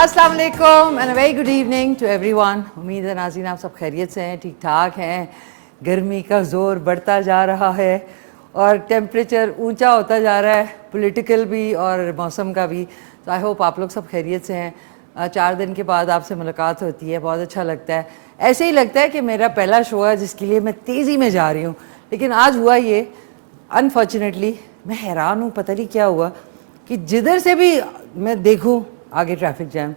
अस्सलाम वालेकुम and very good evening to everyone. उम्मीद है नाज़रीन आप सब खैरियत से हैं, ठीक ठाक हैं। गर्मी का ज़ोर बढ़ता जा रहा है और टेम्परेचर ऊंचा होता जा रहा है, पॉलिटिकल भी और मौसम का भी। तो आई होप आप लोग सब खैरियत से हैं। 4 दिन के बाद आपसे मुलाकात होती है, बहुत अच्छा लगता है। ऐसे ही लगता है कि मेरा पहला शो है जिसके लिए मैं तेज़ी में जा रही हूँ, लेकिन आज हुआ ये अनफॉर्चुनेटली। मैं हैरान हूँ, पता नहीं क्या हुआ कि जिधर से भी मैं देखूँ आगे ट्रैफिक जैम,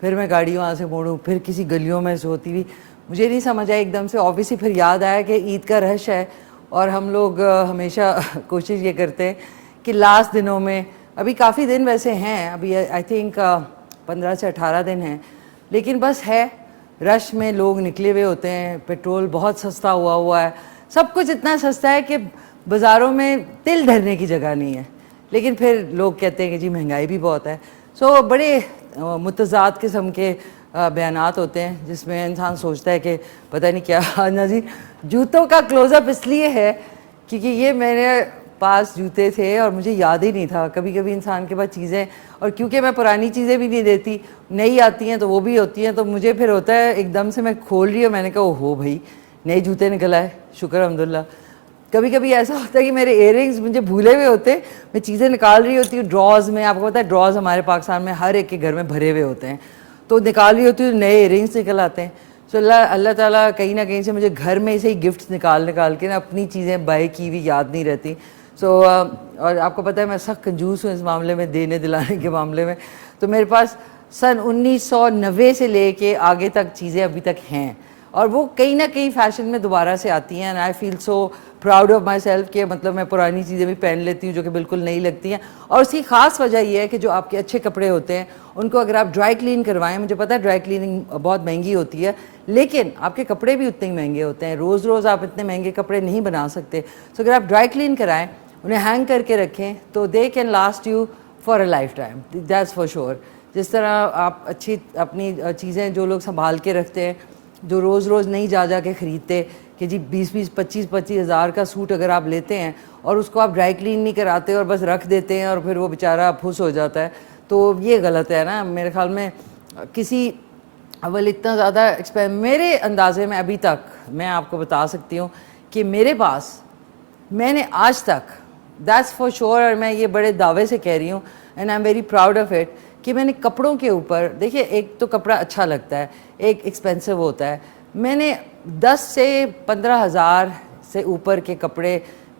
फिर मैं गाड़ी वहाँ से मोड़ूँ, फिर किसी गलियों में से होती हुई, मुझे नहीं समझ आया एकदम से। ऑब्वियसली फिर याद आया कि ईद का रश है और हम लोग हमेशा कोशिश ये करते हैं कि लास्ट दिनों में, अभी काफ़ी दिन वैसे हैं, अभी आई थिंक 15 से 18 दिन हैं, लेकिन बस है रश में लोग निकले हुए होते हैं। पेट्रोल बहुत सस्ता हुआ है, सब कुछ इतना सस्ता है कि बाज़ारों में तिल धरने की जगह नहीं है, लेकिन फिर लोग कहते हैं कि जी महंगाई भी बहुत है। सो बड़े मुतज़ाद किस्म के बयानात होते हैं जिसमें इंसान सोचता है कि पता नहीं क्या। ना जी, जूतों का क्लोज़अप इसलिए है क्योंकि ये मेरे पास जूते थे और मुझे याद ही नहीं था। कभी कभी इंसान के पास चीज़ें, और क्योंकि मैं पुरानी चीज़ें भी नहीं देती, नई आती हैं तो वो भी होती हैं, तो मुझे फिर होता है एकदम से मैं खोल रही हूँ, मैंने कहा ओहो भाई नए जूते निकल आए, शुक्र अल्हम्दुलिल्लाह। कभी कभी ऐसा होता है कि मेरे इयररिंग्स मुझे भूले हुए होते, मैं चीज़ें निकाल रही होती हूँ ड्रॉज में। आपको पता है ड्रॉज हमारे पाकिस्तान में हर एक के घर में भरे हुए होते हैं, तो निकाल रही होती हूँ, नए इयररिंग्स निकल आते हैं। सो अल्लाह ताला कहीं ना कहीं से मुझे घर में से ही गिफ्ट्स निकाल के ना अपनी चीज़ें बाय की भी याद नहीं रहती। सो और आपको पता है मैं सख्त कंजूस हूँ इस मामले में, देने दिलाने के मामले में। तो मेरे पास सन 1990 से लेके आगे तक चीज़ें अभी तक हैं और वो कहीं ना कहीं फैशन में दोबारा से आती हैं। And I feel so proud of my self कि मतलब मैं पुरानी चीज़ें भी पहन लेती हूँ जो कि बिल्कुल नहीं लगती हैं। और उसकी ख़ास वजह यह है कि जो आपके अच्छे कपड़े होते हैं उनको अगर आप ड्राई क्लीन करवाएं, मुझे पता है ड्राई क्लीनिंग बहुत महंगी होती है, लेकिन आपके कपड़े भी उतने ही महंगे होते हैं। रोज़ रोज़ आप इतने महंगे कपड़े नहीं बना सकते। सो अगर आप ड्राई क्लीन कराएं, उन्हें हैंग करके रखें, तो they can last you for a life time, that's for sure. जिस तरह आप अच्छी अपनी चीज़ें जो लोग संभाल के रखते हैं, जो रोज़ रोज़ नहीं जा के ख़रीदते कि जी 20-20, 25-25 हज़ार का सूट अगर आप लेते हैं और उसको आप ड्राई क्लीन नहीं कराते और बस रख देते हैं और फिर वो बेचारा फुस हो जाता है, तो ये गलत है ना मेरे ख्याल में। किसी अव्वल इतना ज़्यादा मेरे अंदाजे में अभी तक मैं आपको बता सकती हूँ कि मेरे पास, मैंने आज तक, दैट्स फॉर श्योर, और मैं ये बड़े दावे से कह रही हूँ and I am very proud of it, कि मैंने कपड़ों के ऊपर, देखिए एक तो कपड़ा अच्छा लगता है, एक एक्सपेंसिव होता है। मैंने 10 से 15 हज़ार से ऊपर के कपड़े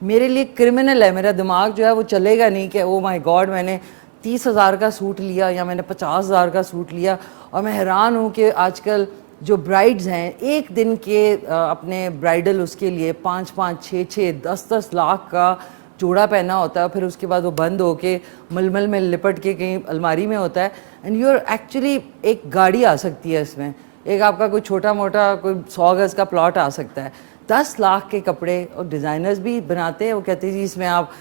मेरे लिए क्रिमिनल है। मेरा दिमाग जो है वो चलेगा नहीं कि ओ माय गॉड मैंने 30 हज़ार का सूट लिया या मैंने 50 हज़ार का सूट लिया। और मैं हैरान हूँ कि आजकल जो ब्राइड्स हैं एक दिन के अपने ब्राइडल उसके लिए 5-5, 6-6, 10-10 लाख का जोड़ा पहना होता है, फिर उसके बाद वो बंद होके मलमल में लिपट के कहीं अलमारी में होता है। एंड यू आर एक्चुअली, एक गाड़ी आ सकती है इसमें, एक आपका कोई छोटा मोटा कोई 100 गज़ का प्लॉट आ सकता है। 10 लाख के कपड़े, और डिज़ाइनर्स भी बनाते हैं, वो कहते हैं जी इसमें आप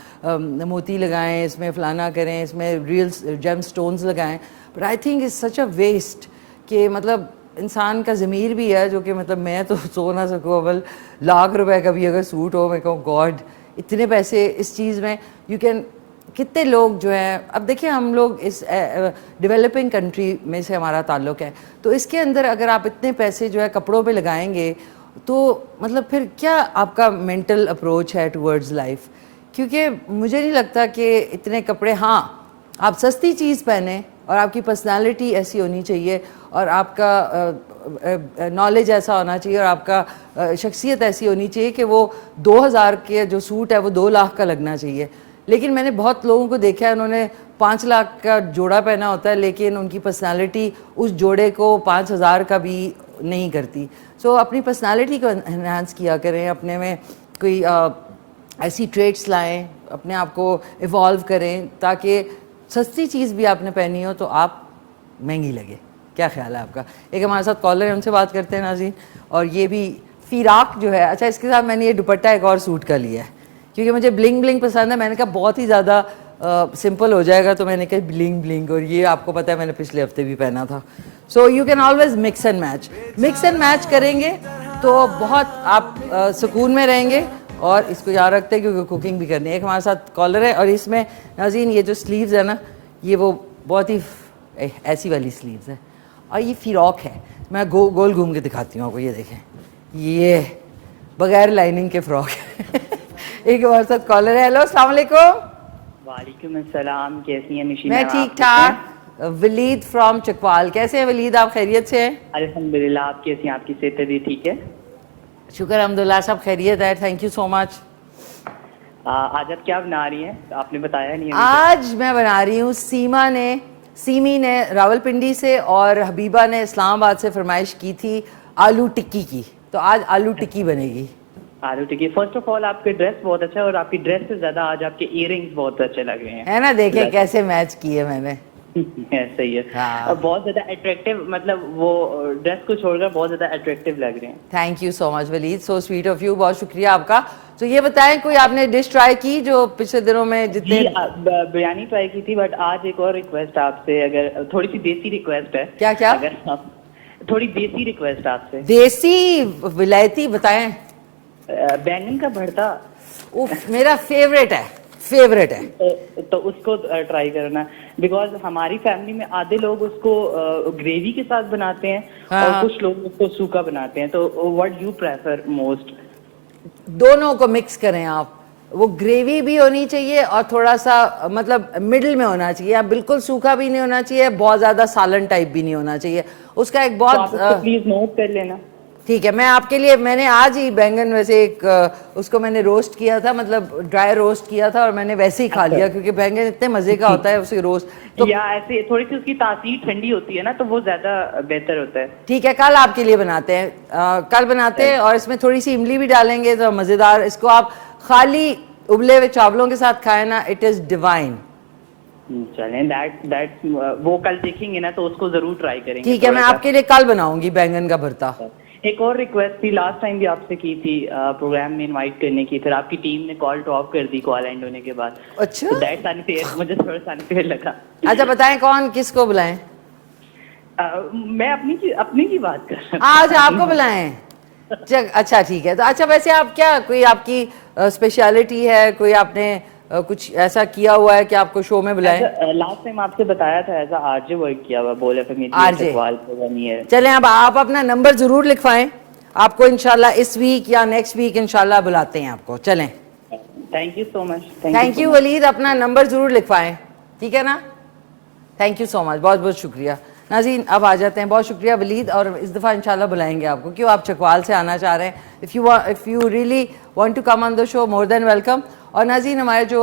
मोती लगाएं, इसमें फ़लाना करें, इसमें रियल जेम स्टोन्स लगाएं। But I think it's such a waste कि मतलब इंसान का ज़मीर भी है जो कि मतलब मैं तो सो ना सकूँ। अव्वल लाख रुपए का भी अगर सूट हो, मैं कहूँ गॉड इतने पैसे इस चीज़ में यू कैन। कितने लोग जो हैं, अब देखिए हम लोग इस डेवलपिंग कंट्री में से हमारा ताल्लुक़ है, तो इसके अंदर अगर आप इतने पैसे जो है कपड़ों पे लगाएंगे तो मतलब फिर क्या आपका मेंटल अप्रोच है टुवर्ड्स लाइफ। क्योंकि मुझे नहीं लगता कि इतने कपड़े, हाँ आप सस्ती चीज़ पहने और आपकी पर्सनालिटी ऐसी होनी चाहिए और आपका नॉलेज ऐसा होना चाहिए और आपका शख्सियत ऐसी होनी चाहिए कि वो 2000 के जो सूट है वो 2 लाख का लगना चाहिए। लेकिन मैंने बहुत लोगों को देखा है, उन्होंने 5 लाख का जोड़ा पहना होता है लेकिन उनकी पर्सनालिटी उस जोड़े को 5,000 का भी नहीं करती। सो अपनी पर्सनालिटी को एनहांस किया करें, अपने में कोई ऐसी ट्रेट्स लाएं, अपने आप को इवॉल्व करें ताकि सस्ती चीज़ भी आपने पहनी हो तो आप महंगी लगे। क्या ख्याल है आपका? एक हमारे साथ कॉलर है, उनसे बात करते हैं नाज़रीन। और ये भी फ़िराक जो है, अच्छा इसके साथ मैंने ये दुपट्टा एक और सूट का लिया है क्योंकि मुझे ब्लिंग ब्लिंग पसंद है। मैंने कहा बहुत ही ज़्यादा सिंपल हो जाएगा तो मैंने कहा ब्लिंग ब्लिंग, और ये आपको पता है मैंने पिछले हफ्ते भी पहना था। So you can always mix and match करेंगे तो बहुत आप सुकून में रहेंगे। और इसको याद रखते हैं क्योंकि कुकिंग भी करनी है। एक हमारे साथ कॉलर है और इसमें नाज़रीन ये जो स्लीव्स है ना, ये वो बहुत ही ऐसी वाली स्लीव्स है और ये फिरॉक है। मैं गोल घूम के दिखाती हूँ आपको, ये देखें, ये बगैर लाइनिंग के फ्रॉक है। एक हमारे साथ कॉलर है। हेलो, अस्सलाम वालेकुम। वालेकुम अस्सलाम, कैसी हैं मिशी? मैं ठीक ठाक। वलीद फ्रॉम चकवाल। कैसे हैं वलीद, आप खैरियत से हैं? अल्हम्दुलिल्लाह। आप कैसी हैं? आपकी सेहत भी ठीक है? शुक्र अल्हम्दुलिल्लाह, सब खैरियत है। Thank you so much. आज आप क्या बना रही हैं? आपने बताया नहीं अभी आज मैं बना रही हूँ, सीमी ने रावलपिंडी से और हबीबा ने इस्लामाबाद से फरमाइश की थी आलू टिक्की की, तो आज आलू टिक्की बनेगी। तक। आलू टिक्की। फर्स्ट ऑफ ऑल आपके ड्रेस बहुत अच्छा है और आपकी ड्रेस से ज्यादा आज आपके इयरिंग्स बहुत अच्छे लग रहे हैं, है ना? देखें कैसे मैच किए मैंने। सही है। हाँ। और बहुत ज्यादा अट्रैक्टिव, मतलब वो ड्रेस को छोड़कर बहुत ज्यादा अट्रैक्टिव लग रहे हैं। Thank you so much Waleed, so sweet of you, बहुत शुक्रिया आपका। तो ये बताएं, कोई आपने डिश ट्राई की जो पिछले दिनों में जितने? जी, बिरयानी ट्राई की थी, बट आज एक और रिक्वेस्ट आपसे, अगर थोड़ी सी देसी रिक्वेस्ट है। क्या क्या? अगर आप थोड़ी देसी रिक्वेस्ट आपसे। देसी विलायती बताएं। बैंगन का भरता। उफ, मेरा फेवरेट है, फेवरेट है। तो उसको ट्राई करना, बिकॉज हमारी फैमिली में आधे लोग उसको ग्रेवी के साथ बनाते हैं हाँ। और कुछ लोग उसको सूखा बनाते हैं। तो व्हाट यू प्रेफर मोस्ट? दोनों को मिक्स करें आप। वो ग्रेवी भी होनी चाहिए और थोड़ा सा मतलब मिडिल में होना चाहिए। आप बिल्कुल सूखा भी नहीं होना चाहिए, बहुत ज्यादा सालन टाइप भी नहीं होना चाहिए। उसका एक तो आप बहुत उसको प्लीज नोट कर लेना। ठीक है, मैं आपके लिए, मैंने आज ही बैंगन वैसे एक उसको मैंने रोस्ट किया था, मतलब ड्राई रोस्ट किया था और मैंने वैसे ही खा लिया क्योंकि बैंगन इतने मजे का होता है उसे रोस्ट। तो या ऐसे थोड़ी सी उसकी तासीर ठंडी होती है ना, तो वो ज्यादा बेहतर होता है। ठीक है, कल आपके लिए बनाते हैं, कल बनाते हैं और इसमें थोड़ी सी इमली भी डालेंगे तो मजेदार। इसको आप खाली उबले हुए चावलों के साथ खाएं ना, इट इज डिवाइन। चलें, दैट वो कल देखेंगे ना, तो उसको जरूर ट्राई करेंगे। ठीक है, मैं आपके लिए कल बनाऊंगी बैंगन का भरता। एक और रिक्वेस्ट थी, लास्ट टाइम भी आपसे की थी प्रोग्राम में इनवाइट करने की, फिर आपकी टीम ने कॉल ड्रॉप कर दी कॉल एंड होने के बाद। अच्छा, तो दैट्स अनफेयर, मुझे थोड़ा सा अनफेयर लगा। अच्छा बताएं कौन किसको बुलाएं? मैं अपनी की बात कर रहा हूँ। आज आपको बुलाएं? अच्छा ठीक है। तो अच्छा, वैसे आप क्या, कोई आपकी स्पेशलिटी है, कोई आपने कुछ ऐसा किया हुआ है कि आपको शो में बुलाएं? लास्ट टाइम आपसे बताया था एज आरजे वर्क किया हुआ, बोले आरजे। चलें, अब आप अपना नंबर जरूर लिखवाएं, आपको इंशाल्लाह इस वीक या नेक्स्ट वीक इंशाल्लाह बुलाते हैं आपको। चलें, thank you so much. Thank you Waleed, अपना नंबर जरूर लिखवाएं, ठीक है ना? थैंक यू सो मच, बहुत बहुत शुक्रिया। नाज़रीन, अब आ जाते हैं। बहुत शुक्रिया वलीद, और इस दफ़ा इंशाल्लाह बुलाएंगे आपको। क्यों, आप चकवाल से आना चाह रहे हैं? If you really want to come on the show, more than welcome. और नाज़रीन, हमारे जो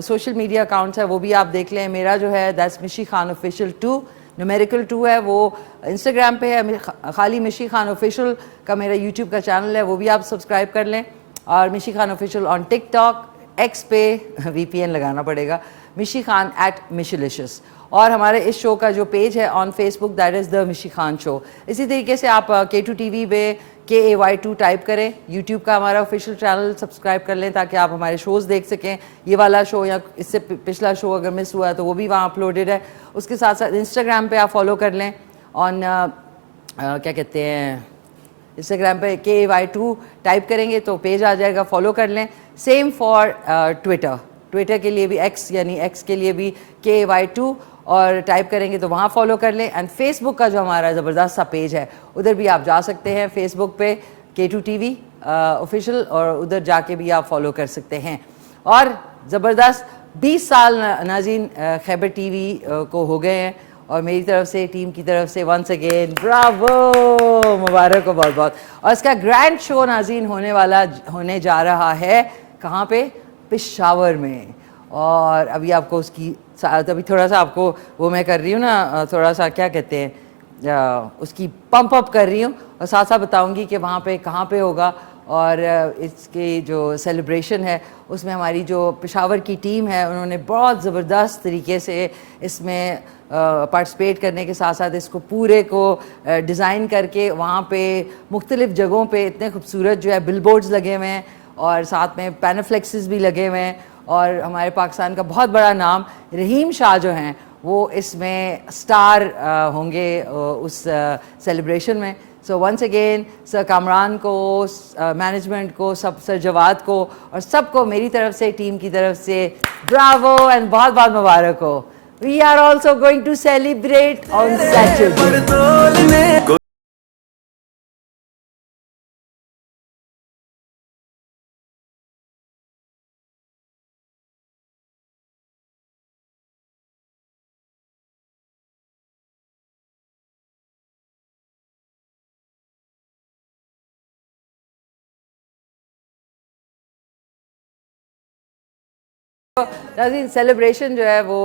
सोशल मीडिया अकाउंट्स है वो भी आप देख लें। मेरा जो है दैट्स मिशी खान ऑफिशियल 2, न्यूमेरिकल 2 है, वो इंस्टाग्राम पे है। खाली मिशी खान ऑफिशियल का मेरा यूट्यूब का चैनल है, वो भी आप सब्सक्राइब कर लें। और मिशी Khan official on TikTok, x पे VPN लगाना पड़ेगा, मिशी खान @मिशीलिशियस। और हमारे इस शो का जो पेज है on Facebook, that is the मिशी खान शो। इसी तरीके से आप K2 TV पे KAY2 टाइप करें, यूट्यूब का हमारा ऑफिशियल चैनल सब्सक्राइब कर लें ताकि आप हमारे शोज़ देख सकें। ये वाला शो या इससे पिछला शो अगर मिस हुआ है तो वो भी वहाँ अपलोडेड है। उसके साथ साथ इंस्टाग्राम पे आप फॉलो कर लें ऑन क्या कहते हैं, इंस्टाग्राम पे KAY2 टाइप करेंगे तो पेज आ जाएगा, फॉलो कर लें। सेम फॉर ट्विटर के लिए भी, एक्स यानी एक्स के लिए भी KAY2 और टाइप करेंगे तो वहाँ फॉलो कर लें। एंड फेसबुक का जो हमारा ज़बरदस्त सा पेज है, उधर भी आप जा सकते हैं, फेसबुक पे K2 TV ऑफिशियल, और उधर जाके भी आप फॉलो कर सकते हैं। और ज़बरदस्त 20 साल नाज़रीन खैबर TV को हो गए हैं, और मेरी तरफ से, टीम की तरफ से वंस अगेन ब्रावो, मुबारक हो बहुत बहुत। और इसका ग्रैंड शो नाज़रीन होने जा रहा है कहाँ पे? पेशावर में। और अभी आपको उसकी अभी थोड़ा सा आपको वो मैं कर रही हूँ ना, थोड़ा सा क्या कहते हैं, उसकी पंप अप कर रही हूँ, और साथ साथ बताऊँगी कि वहाँ पे कहाँ पे होगा। और इसकी जो सेलिब्रेशन है उसमें हमारी जो पेशावर की टीम है उन्होंने बहुत ज़बरदस्त तरीके से इसमें पार्टिसिपेट करने के साथ साथ इसको पूरे को डिज़ाइन करके वहाँ पे मुख्तलिफ़ जगहों पे इतने खूबसूरत जो है बिलबोर्ड्स लगे हुए हैं, और साथ में पैनाफ्लेक्सेस भी लगे हुए हैं। और हमारे पाकिस्तान का बहुत बड़ा नाम रहीम शाह जो हैं वो इसमें स्टार होंगे उस सेलिब्रेशन में। So once again sir Kamran को, मैनेजमेंट को, सब सर जवाद को और सबको मेरी तरफ से, टीम की तरफ से ब्रावो एंड बहुत बहुत मुबारक हो। We are also going to celebrate on Saturday. नाज़रीन, सेलिब्रेशन जो है वो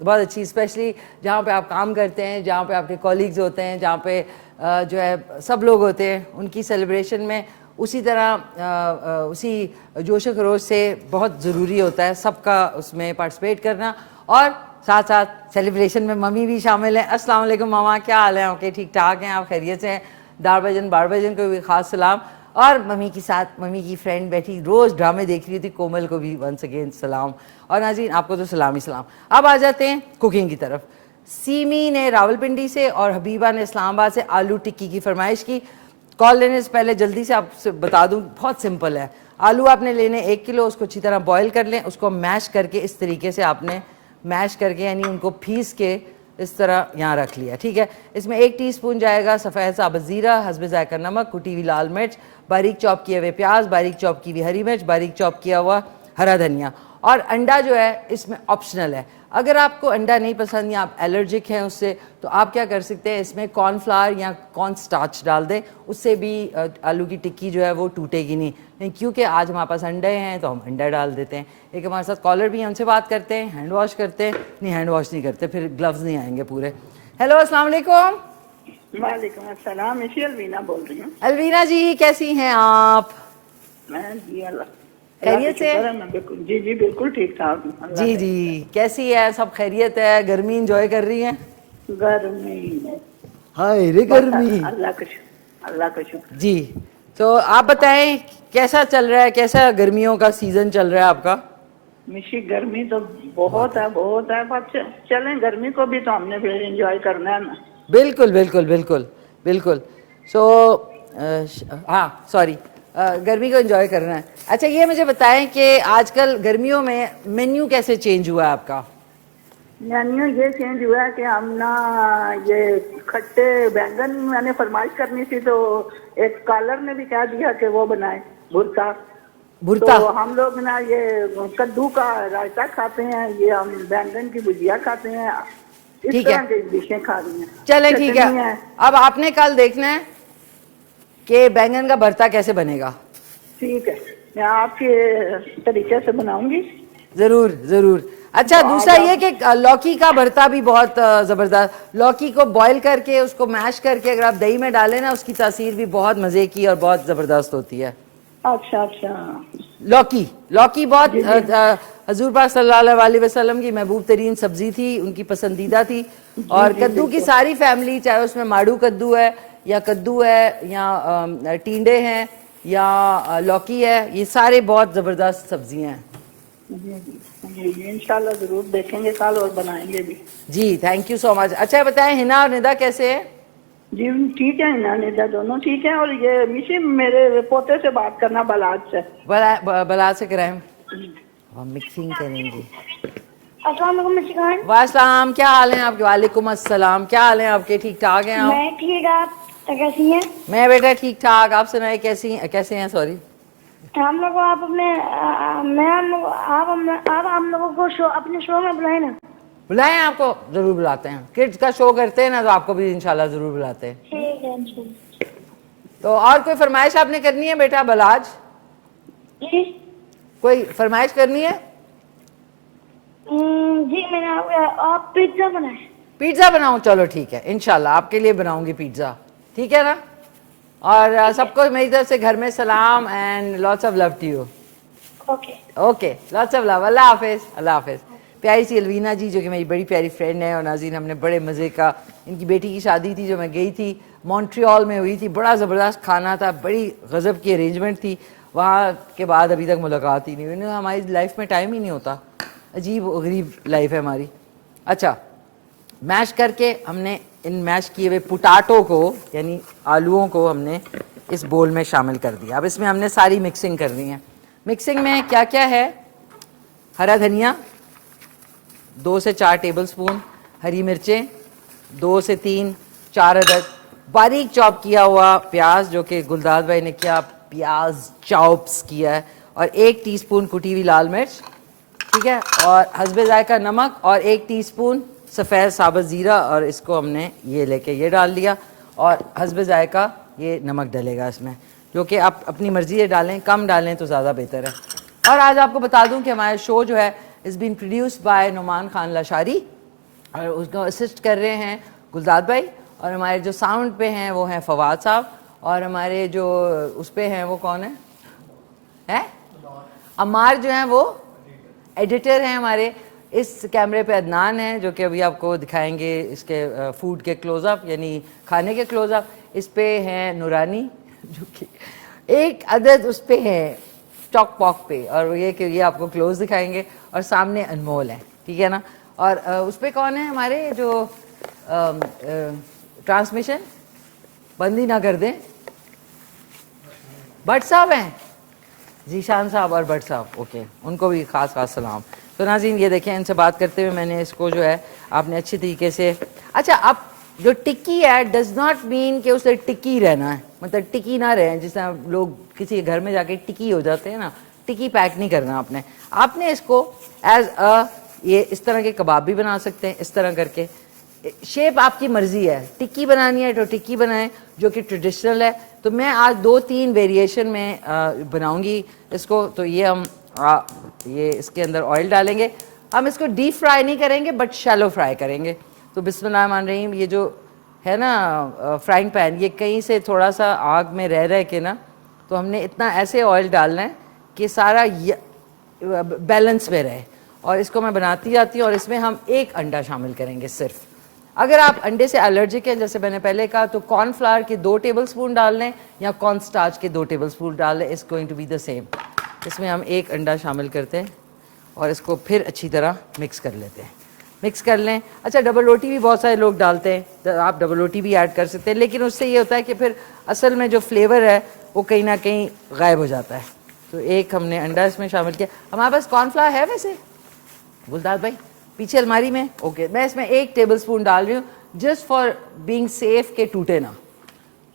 बहुत अच्छी, स्पेशली जहाँ पे आप काम करते हैं, जहाँ पे आपके कॉलीग्स होते हैं, जहाँ पे जो है सब लोग होते हैं, उनकी सेलिब्रेशन में उसी तरह उसी जोश खरोश से बहुत ज़रूरी होता है सबका उसमें पार्टिसिपेट करना। और साथ साथ सेलिब्रेशन में मम्मी भी शामिल हैं। अस्सलाम वालेकुम मामा, क्या हाल है? ओके, ठीक ठाक हैं आप? खैरियत से हैं? दारबजन बारबजन को भी ख़ास सलाम। और मम्मी के साथ मम्मी की फ्रेंड बैठी रोज़ ड्रामे देख रही थी, कोमल को भी वंस अगेन सलाम। और नाज़रीन, आपको तो सलाम ही सलाम। अब आ जाते हैं कुकिंग की तरफ। सीमी ने रावलपिंडी से और हबीबा ने इस्लामाबाद से आलू टिक्की की फरमाइश की। कॉल लेने से पहले जल्दी से आपसे बता दूं, बहुत सिंपल है। आलू आपने लेने 1 किलो, उसको अच्छी तरह बॉईल कर लें, उसको मैश करके इस तरीके से आपने मैश करके यानी उनको पीस के इस तरह यहाँ रख लिया, ठीक है। इसमें 1 टीस्पून जाएगा सफ़ेद साबुत ज़ीरा, हस्बे ज़ायका नमक, कुटी हुई लाल मिर्च, बारीक चॉप किए हुए प्याज, बारीक चॉप की हुई हरी मिर्च, बारीक चॉप किया हुआ हरा धनिया। और अंडा जो है इसमें ऑप्शनल है। अगर आपको अंडा नहीं पसंद या आप एलर्जिक हैं उससे, तो आप क्या कर सकते हैं, इसमें कॉर्नफ्लावर या कॉर्न स्टार्च डाल दें, उससे भी आलू की टिक्की जो है वो टूटेगी नहीं। क्योंकि आज हमारे पास अंडे हैं तो हम अंडा डाल देते हैं। एक हमारे साथ कॉलर भी, हमसे बात करते हैं, हैंड वॉश करते हैं, नहीं हैंड वॉश नहीं करते, फिर ग्लव्स नहीं आएंगे पूरे। हेलो, अस्सलाम वालेकुम। वालेकुम अस्सलाम, इसी अलवीना बोल रही हूँ। अलवीना जी, कैसी हैं आप? मैं जी अल्लाह खैरियत से? बिल्कुल जी जी बिल्कुल ठीक ठाक। जी जी, कैसी है? सब खैरियत है? गर्मी इंजॉय कर रही हैं? गर्मी, हाय रे गर्मी। अल्लाह का शुक्र जी, तो आप बताएं कैसा चल रहा है, कैसा गर्मियों का सीजन चल रहा है आपका? मिशी गर्मी तो बहुत है पर चलें, गर्मी को भी तो हमने फिर एंजॉय करना है ना। बिल्कुल बिल्कुल बिल्कुल बिल्कुल। सो हाँ, सॉरी, गर्मी को एंजॉय करना है। अच्छा, ये मुझे बताएं कि आजकल गर्मियों में मेन्यू कैसे चेंज हुआ है आपका? मेन्यू ये चेंज हुआ है कि हम ना ये खट्टे बैंगन मैंने फरमाइश करनी थी, तो एक कॉलर ने भी कह दिया कि वो बनाए भुर्ता। तो हम लोग ना ये कद्दू का रायता खाते हैं, ये हम बैंगन की भुजिया खाते हैं, इस तरह की डिशें खा रही हैं। चलें, ठीक है। अब आपने कल देखना है कि बैंगन का भरता कैसे बनेगा। ठीक है, मैं आपके तरीके से बनाऊंगी। जरूर जरूर। अच्छा, दूसरा ये कि लौकी का भरता भी बहुत ज़बरदस्त, लौकी को बॉईल करके उसको मैश करके अगर आप दही में डालें ना, उसकी तासीर भी बहुत मज़े की और बहुत ज़बरदस्त होती है। अच्छा अच्छा। लौकी बहुत हजूर पाक सल्लल्लाहु अलैहि वसल्लम की महबूब तरीन सब्जी थी, उनकी पसंदीदा थी। और कद्दू की सारी फैमिली, चाहे उसमें माड़ू कद्दू है या टींडे हैं या लौकी है, ये सारे बहुत ज़बरदस्त सब्जियां हैं। जी इंशाल्लाह जरूर देखेंगे कल और बनाएंगे भी। जी, थैंक यू सो मच। अच्छा बताएं, हिना और निदा कैसे है? जी ठीक है, हिना निदा दोनों ठीक है। और ये मिशी, मेरे पोते से बात करना बलाद से। बलाद से कराएं, हम मिक्सिंग करेंगे। अस्सलाम वालेकुम मिशी खान। वालेकुम, क्या हाल है आपके? वालेकुम अस्सलाम, क्या हाल है आपके? ठीक ठाक हैं आप? मैं ठीक, आप कैसी हैं? मैं बेटा ठीक ठाक। आप सुनाए कैसे हैं? सॉरी, हम लोग आप अपने आप हम लोगों को अपने शो में बुलाए ना। बुलाएं, आपको जरूर बुलाते हैं। किड्स का शो करते हैं ना, तो आपको भी इंशाल्लाह जरूर बुलाते हैं। ठीक है। तो और कोई फरमाइश आपने करनी है बेटा बलाज? जी, कोई फरमाइश करनी है? जी मैंने आप पिज्जा बनाए। पिज्जा बनाऊं? चलो ठीक है, इंशाल्लाह आपके लिए बनाऊंगी पिज्जा, ठीक है ना। और सबको मेरी तरफ से घर में सलाम and lots of love to you. Okay, lots of love. अल्लाह हाफिज। अल्लाह हाफिज। प्यारी सी अलवीना जी, जो कि मेरी बड़ी प्यारी फ्रेंड है। और नाज़रीन, हमने बड़े मज़े का, इनकी बेटी की शादी थी जो मैं गई थी, मॉन्ट्रियल में हुई थी। बड़ा ज़बरदस्त खाना था, बड़ी गज़ब की अरेंजमेंट थी। वहाँ के बाद अभी तक मुलाकात ही नहीं हुई। हमारी लाइफ में टाइम ही नहीं होता, अजीब गरीब लाइफ है हमारी। अच्छा, मैश करके हमने इन मैश किए हुए पोटैटो को, यानी आलूओं को, हमने इस बोल में शामिल कर दिया। अब इसमें हमने सारी मिक्सिंग करनी है। मिक्सिंग में क्या क्या है? हरा धनिया, 2 से 4 टेबलस्पून हरी मिर्चें, 2 से 4 अदद बारीक चॉप किया हुआ प्याज जो कि गुलदाद भाई ने किया, प्याज चॉप्स किया है, और 1 टीस्पून कुटी हुई लाल मिर्च, ठीक है, और हस्बे जायका नमक, और 1 टीस्पून सफ़ेद साबुत ज़ीरा, और इसको हमने ये लेके ये डाल दिया, और हस्बे जायका ये नमक डलेगा इसमें, जो कि आप अपनी मर्ज़ी से डालें, कम डालें तो ज़्यादा बेहतर है। और आज आपको बता दूं कि हमारा शो जो है is been produced by Numan Khan Lashari, और उसको असिस्ट कर रहे हैं गुलदाद भाई, और हमारे जो साउंड पे हैं वो हैं फवाद साहब, और हमारे जो उस पे हैं वो कौन है अमार जो हैं वो एडिटर हैं हमारे। इस कैमरे पे अदनान है जो कि अभी आपको दिखाएंगे इसके फूड के क्लोज़अप, यानी खाने के क्लोज़अप। इस पे हैं नूरानी जो कि एक अदद उस पे है टॉक पॉक पे, और ये कि ये आपको क्लोज दिखाएंगे, और सामने अनमोल है, ठीक है ना। और उस पे कौन है हमारे जो ट्रांसमिशन बंद ही ना कर दें, भट्ट साहब हैं, जीशान साहब और भट्ट साहब, ओके, उनको भी खास खास सलाम। तो नाज़रीन ये देखें, इनसे बात करते हुए मैंने इसको जो है आपने अच्छी तरीके से, अच्छा आप जो टिक्की है डज नॉट मीन कि उसे टिक्की रहना है, मतलब टिक्की ना रहे, जिस तरह लोग किसी घर में जाके टिक्की हो जाते हैं ना, टिक्की पैक नहीं करना आपने इसको एज अ, ये इस तरह के कबाब भी बना सकते हैं, इस तरह करके, शेप आपकी मर्जी है, टिक्की बनानी है तो टिक्की बनाएं जो कि ट्रेडिशनल है। तो मैं आज 2-3 वेरिएशन में बनाऊंगी इसको। तो ये हम ये इसके अंदर ऑयल डालेंगे, हम इसको डीप फ्राई नहीं करेंगे बट शैलो फ्राई करेंगे। तो बिस्मिल्लाहिर्रहमानिर्रहीम, ये जो है ना फ्राइंग पैन, ये कहीं से थोड़ा सा आग में रह के ना, तो हमने इतना ऐसे ऑयल डालना है कि सारा बैलेंस में रहे, और इसको मैं बनाती जाती हूँ। और इसमें हम 1 अंडा शामिल करेंगे सिर्फ। अगर आप अंडे से एलर्जिक हैं, जैसे मैंने पहले कहा, तो कॉर्नफ्लावर के 2 टेबलस्पून डाल लें या कॉर्न स्टार्च के 2 टेबलस्पून डाल लें, it's going to be the same. इसमें हम 1 अंडा शामिल करते हैं और इसको फिर अच्छी तरह मिक्स कर लेते हैं, मिक्स कर लें। अच्छा, डबल रोटी भी बहुत सारे लोग डालते हैं, तो आप डबल रोटी भी ऐड कर सकते हैं, लेकिन उससे ये होता है कि फिर असल में जो फ्लेवर है वो कहीं ना कहीं गायब हो जाता है। तो 1 हमने अंडा इसमें शामिल किया। हमारे पास कॉर्नफ्लावर है वैसे गुलदाद भाई पीछे अलमारी में, ओके। मैं इसमें 1 टेबलस्पून डाल रही हूँ जस्ट फॉर बीइंग सेफ के टूटे ना।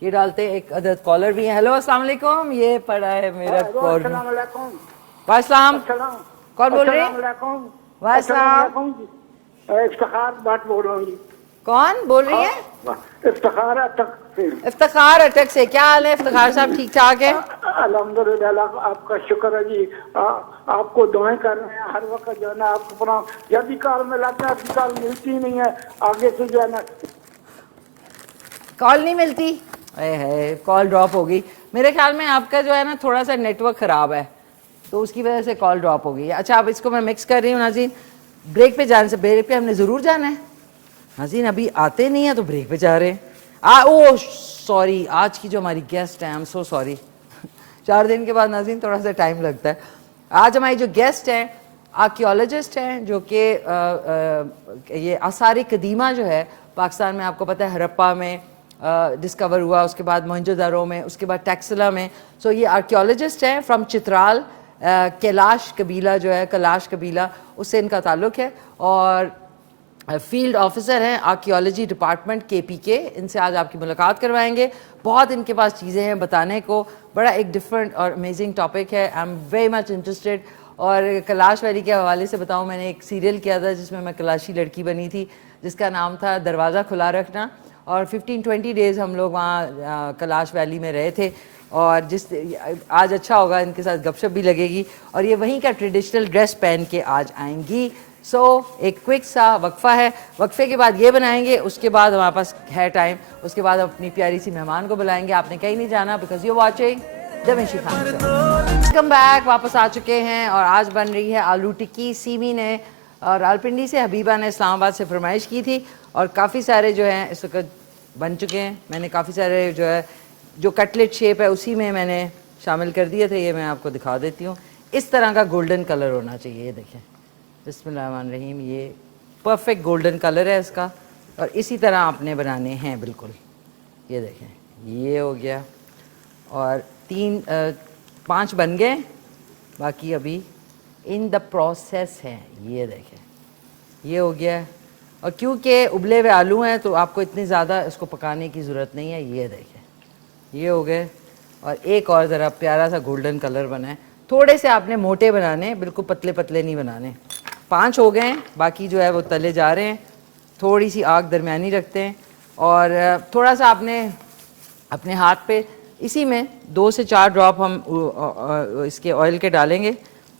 ये डालते हैं, 1 अदद कॉलर भी है। हेलो अस्सलाम वालेकुम, ये पड़ा है मेरा वालेकुम, कौन बोल रहे हैं? वालेकुम, इफ्तिखार बात बोल रहा हूँ। कौन बोल रही है? इफ्तिखार अटक से। इफ्तिखार अटक से, क्या हाल है इफ्तिखार साहब? ठीक ठाक है, अल्हम्दुलिल्लाह, आपका शुक्र है जी। आपको दुआएं कर रहे हैं हर वक्त, जो है ना आपको अपना जब भी कॉल में लाते हैं, आपकी कॉल मिलती ही नहीं है आगे से, जो है ना कॉल नहीं मिलती है, कॉल ड्रॉप हो गई। मेरे ख्याल में आपका जो है ना थोड़ा सा नेटवर्क ख़राब है, तो उसकी वजह से कॉल ड्रॉप हो गई। अच्छा, अब इसको मैं मिक्स कर रही हूँ नाज़रीन। ब्रेक पे जाने से, ब्रेक पे हमने ज़रूर जाना है नाज़रीन, अभी आते नहीं है तो ब्रेक पे जा रहे हैं। ओ सॉरी, आज की जो हमारी गेस्ट है, आई एम सो सॉरी 4 दिन के बाद नाज़रीन थोड़ा सा टाइम लगता है। आज हमारी जो गेस्ट हैं आर्कियोलॉजिस्ट हैं, जो कि ये आसार कदीमा जो है पाकिस्तान में, आपको पता है हड़प्पा में डिस्कवर हुआ, उसके बाद मोहनजोदारो में, उसके बाद टैक्सला में। सो ये आर्कियोलॉजिस्ट हैं फ्रॉम चित्राल, कैलाश कबीला जो है, कैलाश कबीला, उससे इनका ताल्लुक़ है, और फील्ड ऑफिसर हैं आर्कियोलॉजी डिपार्टमेंट KPK। इनसे आज आपकी मुलाकात करवाएंगे। बहुत इनके पास चीज़ें हैं बताने को, बड़ा एक डिफरेंट और अमेजिंग टॉपिक है। I am very much interested. और कैलाश वैली के हवाले से बताऊं, मैंने एक सीरियल किया था जिसमें मैं कैलाशी लड़की बनी थी, जिसका नाम था दरवाज़ा खुला रखना, और 15-20 डेज़ हम लोग वहाँ कैलाश वैली में रहे थे। और आज अच्छा होगा, इनके साथ गपशप भी लगेगी, और ये वहीं का ट्रेडिशनल ड्रेस पहन के आज आएंगी। एक क्विक सा वक्फा है, वक्फे के बाद ये बनाएंगे, उसके बाद हमारे पास है टाइम, उसके बाद अपनी प्यारी सी मेहमान को बुलाएंगे। आपने कहीं नहीं जाना, बिकॉज यू वाचिंग दमेशी खान शो। वेलकम बैक, वापस आ चुके हैं, और आज बन रही है आलू टिक्की। सीमी ने और रावलपिंडी से, हबीबा ने इस्लामाबाद से फरमाइश की थी, और काफ़ी सारे जो हैं इस वक्त बन चुके हैं। मैंने काफ़ी सारे जो है जो कटलेट शेप है उसी में मैंने शामिल कर दिए थे। ये मैं आपको दिखा देती हूँ, इस तरह का गोल्डन कलर होना चाहिए। ये देखें, बिस्मिल्लाहिर्रहमानिर्रहीम, ये परफेक्ट गोल्डन कलर है इसका, और इसी तरह आपने बनाने हैं बिल्कुल। ये देखें, ये हो गया, और 5 बन गए, बाकी अभी इन द प्रोसेस हैं। ये देखें, ये हो गया है। और क्योंकि उबले हुए आलू हैं तो आपको इतनी ज़्यादा इसको पकाने की ज़रूरत नहीं है। ये देखिए ये हो गए। और एक और ज़रा प्यारा सा गोल्डन कलर बना है। थोड़े से आपने मोटे बनाने, बिल्कुल पतले पतले नहीं बनाने। 5 हो गए हैं, बाकी जो है वो तले जा रहे हैं। थोड़ी सी आग दरमियानी रखते हैं और थोड़ा सा आपने अपने हाथ पे इसी में 2 से 4 ड्रॉप हम इसके ऑयल के डालेंगे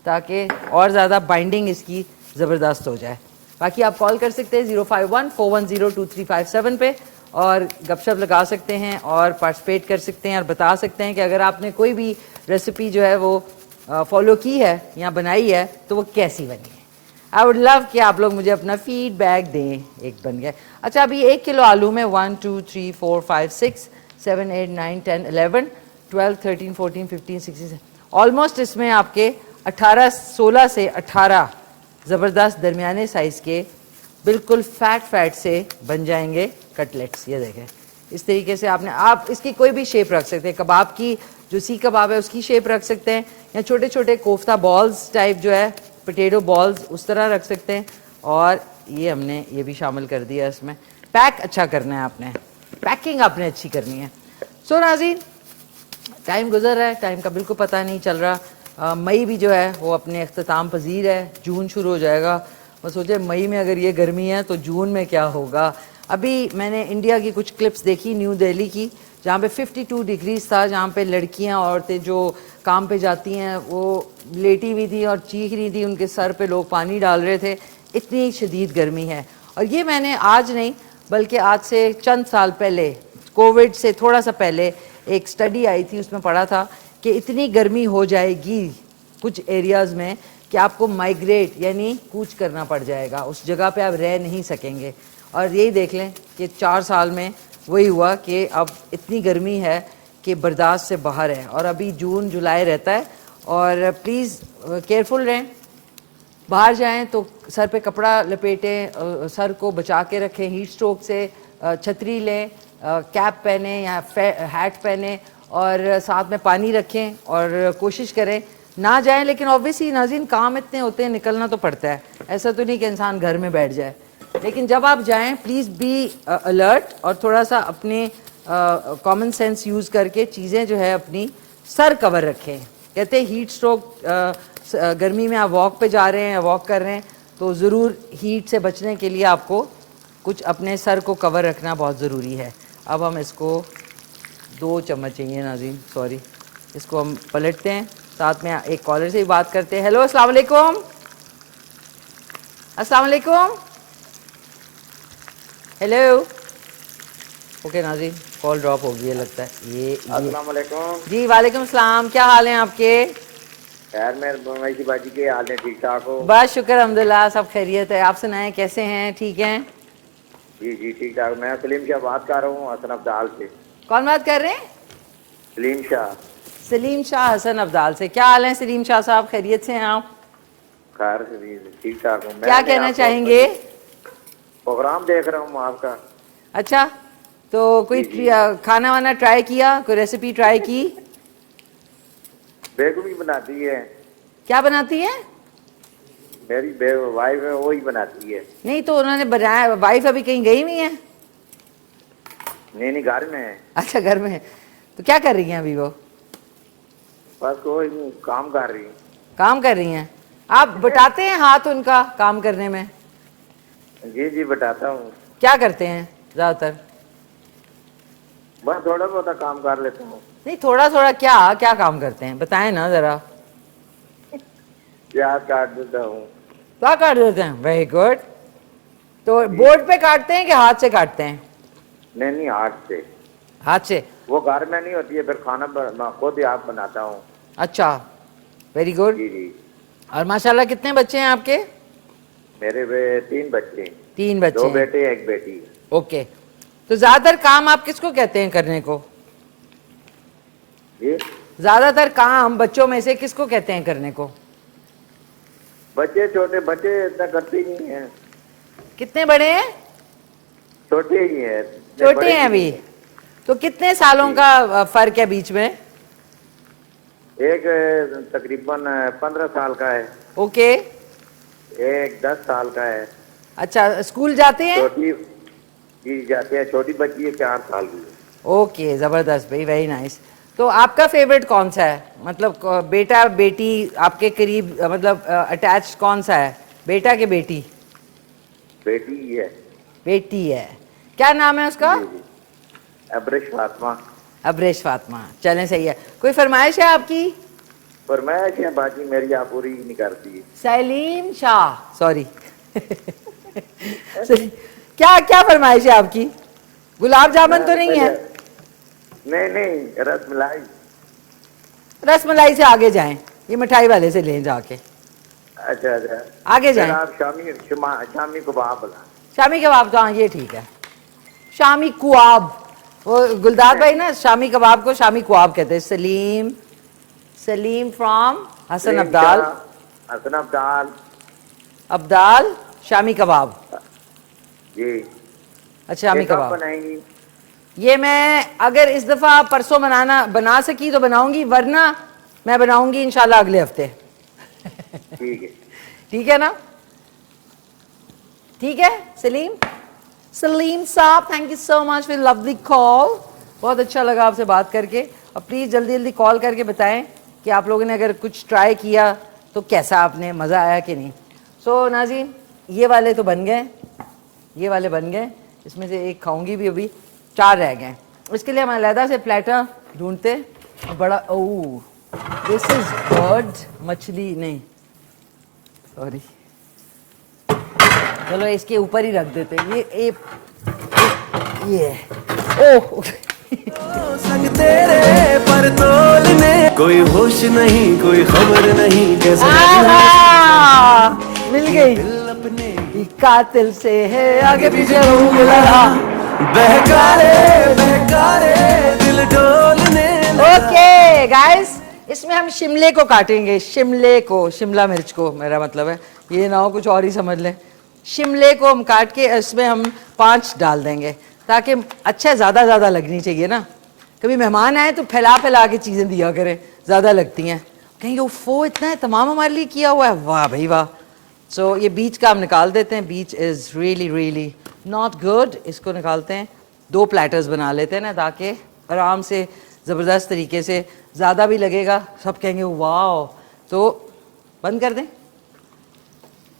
ताकि और ज़्यादा बाइंडिंग इसकी ज़बरदस्त हो जाए। बाकी आप कॉल कर सकते हैं 051-410-2357 पे और गपशप लगा सकते हैं और पार्टिसिपेट कर सकते हैं और बता सकते हैं कि अगर आपने कोई भी रेसिपी जो है वो फॉलो की है या बनाई है तो वो कैसी बनी है। आई वुड लव कि आप लोग मुझे अपना फीडबैक दें। एक बन गया। अच्छा, अभी 1 किलो आलू में 1 2 3 4 5 6 7 8 9 10 11 12 13 14 15 16 ऑलमोस्ट इसमें आपके 16 से 18 ज़बरदस्त दरमियाने साइज़ के बिल्कुल फैट से बन जाएंगे कटलेट्स। ये देखें, इस तरीके से आप इसकी कोई भी शेप रख सकते हैं। कबाब की जो सीख कबाब है उसकी शेप रख सकते हैं या छोटे छोटे कोफ्ता बॉल्स टाइप जो है पोटैटो बॉल्स उस तरह रख सकते हैं। और ये हमने ये भी शामिल कर दिया इसमें। पैक अच्छा करना है आपने, पैकिंग आपने अच्छी करनी है। सो नाज़रीन, टाइम गुजर रहा है, टाइम का बिल्कुल पता नहीं चल रहा। मई भी जो है वो अपने अख्ताम पजीर है, जून शुरू हो जाएगा। मैं सोचे मई में अगर ये गर्मी है तो जून में क्या होगा। अभी मैंने इंडिया की कुछ क्लिप्स देखी, न्यू दिल्ली की, जहाँ पे 52 डिग्रीज था, जहाँ पे लड़कियाँ औरतें जो काम पे जाती हैं वो लेटी हुई थी और चीख रही थी, उनके सर पे लोग पानी डाल रहे थे। इतनी शदीद गर्मी है। और ये मैंने आज नहीं बल्कि आज से चंद साल पहले, कोविड से थोड़ा सा पहले एक स्टडी आई थी, उसमें पढ़ा था कि इतनी गर्मी हो जाएगी कुछ एरियाज़ में कि आपको माइग्रेट यानी कूच करना पड़ जाएगा, उस जगह पे आप रह नहीं सकेंगे। और यही देख लें कि 4 साल में वही हुआ कि अब इतनी गर्मी है कि बर्दाश्त से बाहर है। और अभी जून जुलाई रहता है और प्लीज़ केयरफुल रहें। बाहर जाएं तो सर पे कपड़ा लपेटें, सर को बचा के रखें हीट स्ट्रोक से, छतरी लें, कैप पहने या हैट पहने और साथ में पानी रखें और कोशिश करें ना जाएं। लेकिन ऑब्वियसली नाज़रीन काम इतने होते हैं, निकलना तो पड़ता है। ऐसा तो नहीं कि इंसान घर में बैठ जाए, लेकिन जब आप जाएं प्लीज़ बी अलर्ट और थोड़ा सा अपने कॉमन सेंस यूज़ करके चीज़ें जो है अपनी सर कवर रखें। कहते हैं हीट स्ट्रोक, गर्मी में आप वॉक पे जा रहे हैं या वॉक कर रहे हैं तो ज़रूर हीट से बचने के लिए आपको कुछ अपने सर को कवर रखना बहुत ज़रूरी है। अब हम इसको 2 चम्मच चाहिए नाज़रीन, सॉरी, इसको हम पलटते हैं। साथ में एक कॉलर से भी बात करते हैं। हेलो, अस्सलाम वालेकुम। अस्सलाम वालेकुम। हेलो। ओके नाज़रीन, कॉल ड्रॉप हो गई है लगता है। ये अस्सलाम वालेकुम। जी वालेकुम सलाम, क्या हाल है आपके? खैर मेहरबानी की बाजी के हाल है, ठीक ठाक हो? बस शुक्र अल्हम्दुलिल्लाह, सब खैरियत है। आप सुनाएं कैसे हैं? ठीक हैं? जी जी ठीक ठाक। मैं सलीम शाह बात कर रहा हूँ हसन अब्दाल से। कौन बात कर रहे हैं? सलीम शाह। सलीम शाह हसन अब्दाल से। क्या हाल है सलीम शाह साहब, खैरियत से हैं आप? खैर ठीक ठाक हूँ। क्या कहना चाहेंगे? प्रोग्राम देख रहा हूँ आपका। अच्छा, तो कोई खाना वाना ट्राई किया, कोई रेसिपी ट्राई की? बेगम ही बनाती है। क्या बनाती है? मेरी वाइफ है, वो ही बनाती है। नहीं तो उन्होंने बनाया, वाइफ अभी कहीं गई हुई है? नहीं घर में है। अच्छा, घर में है। तो क्या कर रही हैं अभी वो? बस वो काम कर रही है। काम कर रही हैं। आप बटाते हैं हाथ उनका काम करने में? जी जी बताता हूँ। क्या करते हैं ज़्यादातर? बस थोड़ा बहुत काम कर लेता हूँ। नहीं, थोड़ा थोड़ा क्या क्या काम करते हैं बताएं ना ज़रा। प्याज काट देता हूँ। क्या काट देते हैं? Very good. तो बोर्ड पे काटते हैं कि हाथ से काटते हैं? नहीं हाथ से। हाथ से। वो घर में नहीं होती है, फिर खाना खुद ही आप बनाता हूँ। अच्छा, वेरी गुड। जी जी। और माशाल्लाह कितने बच्चे हैं आपके? मेरे 3 बच्चे। 3 बच्चे 2 हैं। बेटे 1 बेटी। ओके, तो ज़्यादातर काम आप किसको कहते हैं करने को? जी ज़्यादातर काम बच्चों में से किसको कहते हैं करने को? बच्चे छोटे, बच्चे इतना करते ही नहीं है। कितने बड़े हैं? छोटे ही है। छोटे हैं अभी। तो कितने सालों का फर्क है बीच में? एक तकरीबन 15 साल का है। ओके। एक 10 साल का है। अच्छा, स्कूल जाते हैं? छोटी जी जाते हैं, छोटी बच्ची है 4 साल की। ओके, ज़बरदस्त भाई, वेरी नाइस। तो आपका फेवरेट कौन सा है, मतलब बेटा बेटी आपके करीब, मतलब अटैच कौन सा है, बेटा के बेटी? बेटी ही है। बेटी है। क्या नाम है उसका? जी जी, अब्रेश फातिमा। अब्रेश फातिमा, चलें सही है। कोई फरमाइश है आपकी? फरमाइश है बाजी मेरी, आप पूरी नहीं करती। सलीम शाह, सॉरी क्या क्या फरमाइश है आपकी? गुलाब जामुन तो नहीं है? नहीं नहीं, रसमलाई। रसमलाई से आगे जाएं, ये मिठाई वाले से लें जाके, अच्छा अच्छा, आगे फिर जाएं। आप शामी कबाब बना। शामी कबाब तो, हाँ ये ठीक है, शामी कुआब। वो गुलदार भाई ना शामी कबाब को शामी कुआब कहते हैं। सलीम, सलीम फ्रॉम हसन अब्दाल। हसन अब्दाल। अब्दाल शामी कबाब। जी, अच्छा, शामी ये कब कबाब बनाएंगी? ये मैं अगर इस दफ़ा परसों बना सकी तो बनाऊंगी, वरना मैं बनाऊंगी इंशाल्लाह अगले हफ्ते। ठीक है। ठीक है ना? ठीक है सलीम। सलीम साहब, thank you so much for lovely call. बहुत अच्छा लगा आपसे बात करके। और प्लीज़ जल्दी जल्दी कॉल करके बताएं कि आप लोगों ने अगर कुछ ट्राई किया तो कैसा, आपने मज़ा आया कि नहीं। सो नाज़रीन, ये वाले तो बन गए, ये वाले बन गए, इसमें से एक खाऊंगी भी, अभी 4 रह गए। इसके लिए हम अलहदा से प्लेटर ढूंढते, बड़ा। ओह, दिस इज बर्ड, मछली नहीं, सॉरी, चलो इसके ऊपर ही रख देते। ये ओह संग तेरे पर तोलने, कोई होश नहीं कोई खबर नहीं, कैसे आहा, मिल गई। दिल अपने ये कातिल से है आगे पीछे घूम रहा। बहकारे दिल डोलने। ओके गाइस, इसमें हम शिमले को काटेंगे, शिमले को, शिमला मिर्च को मेरा मतलब है, ये ना हो कुछ और ही समझ लें। शिमले को हम काट के इसमें हम 5 डाल देंगे, ताकि अच्छा ज़्यादा ज़्यादा लगनी चाहिए ना। कभी मेहमान आए तो फैला फैला के चीज़ें दिया करें, ज़्यादा लगती हैं, कहेंगे उफ़ो इतना है, तमाम हमारे लिए किया हुआ है, वाह भाई वाह। सो ये बीच का हम निकाल देते हैं, बीच is really really not good. इसको निकालते हैं, 2 प्लेटर्स बना लेते हैं ना, ताकि आराम से ज़बरदस्त तरीके से, ज़्यादा भी लगेगा, सब कहेंगे वाह। तो बंद कर दें,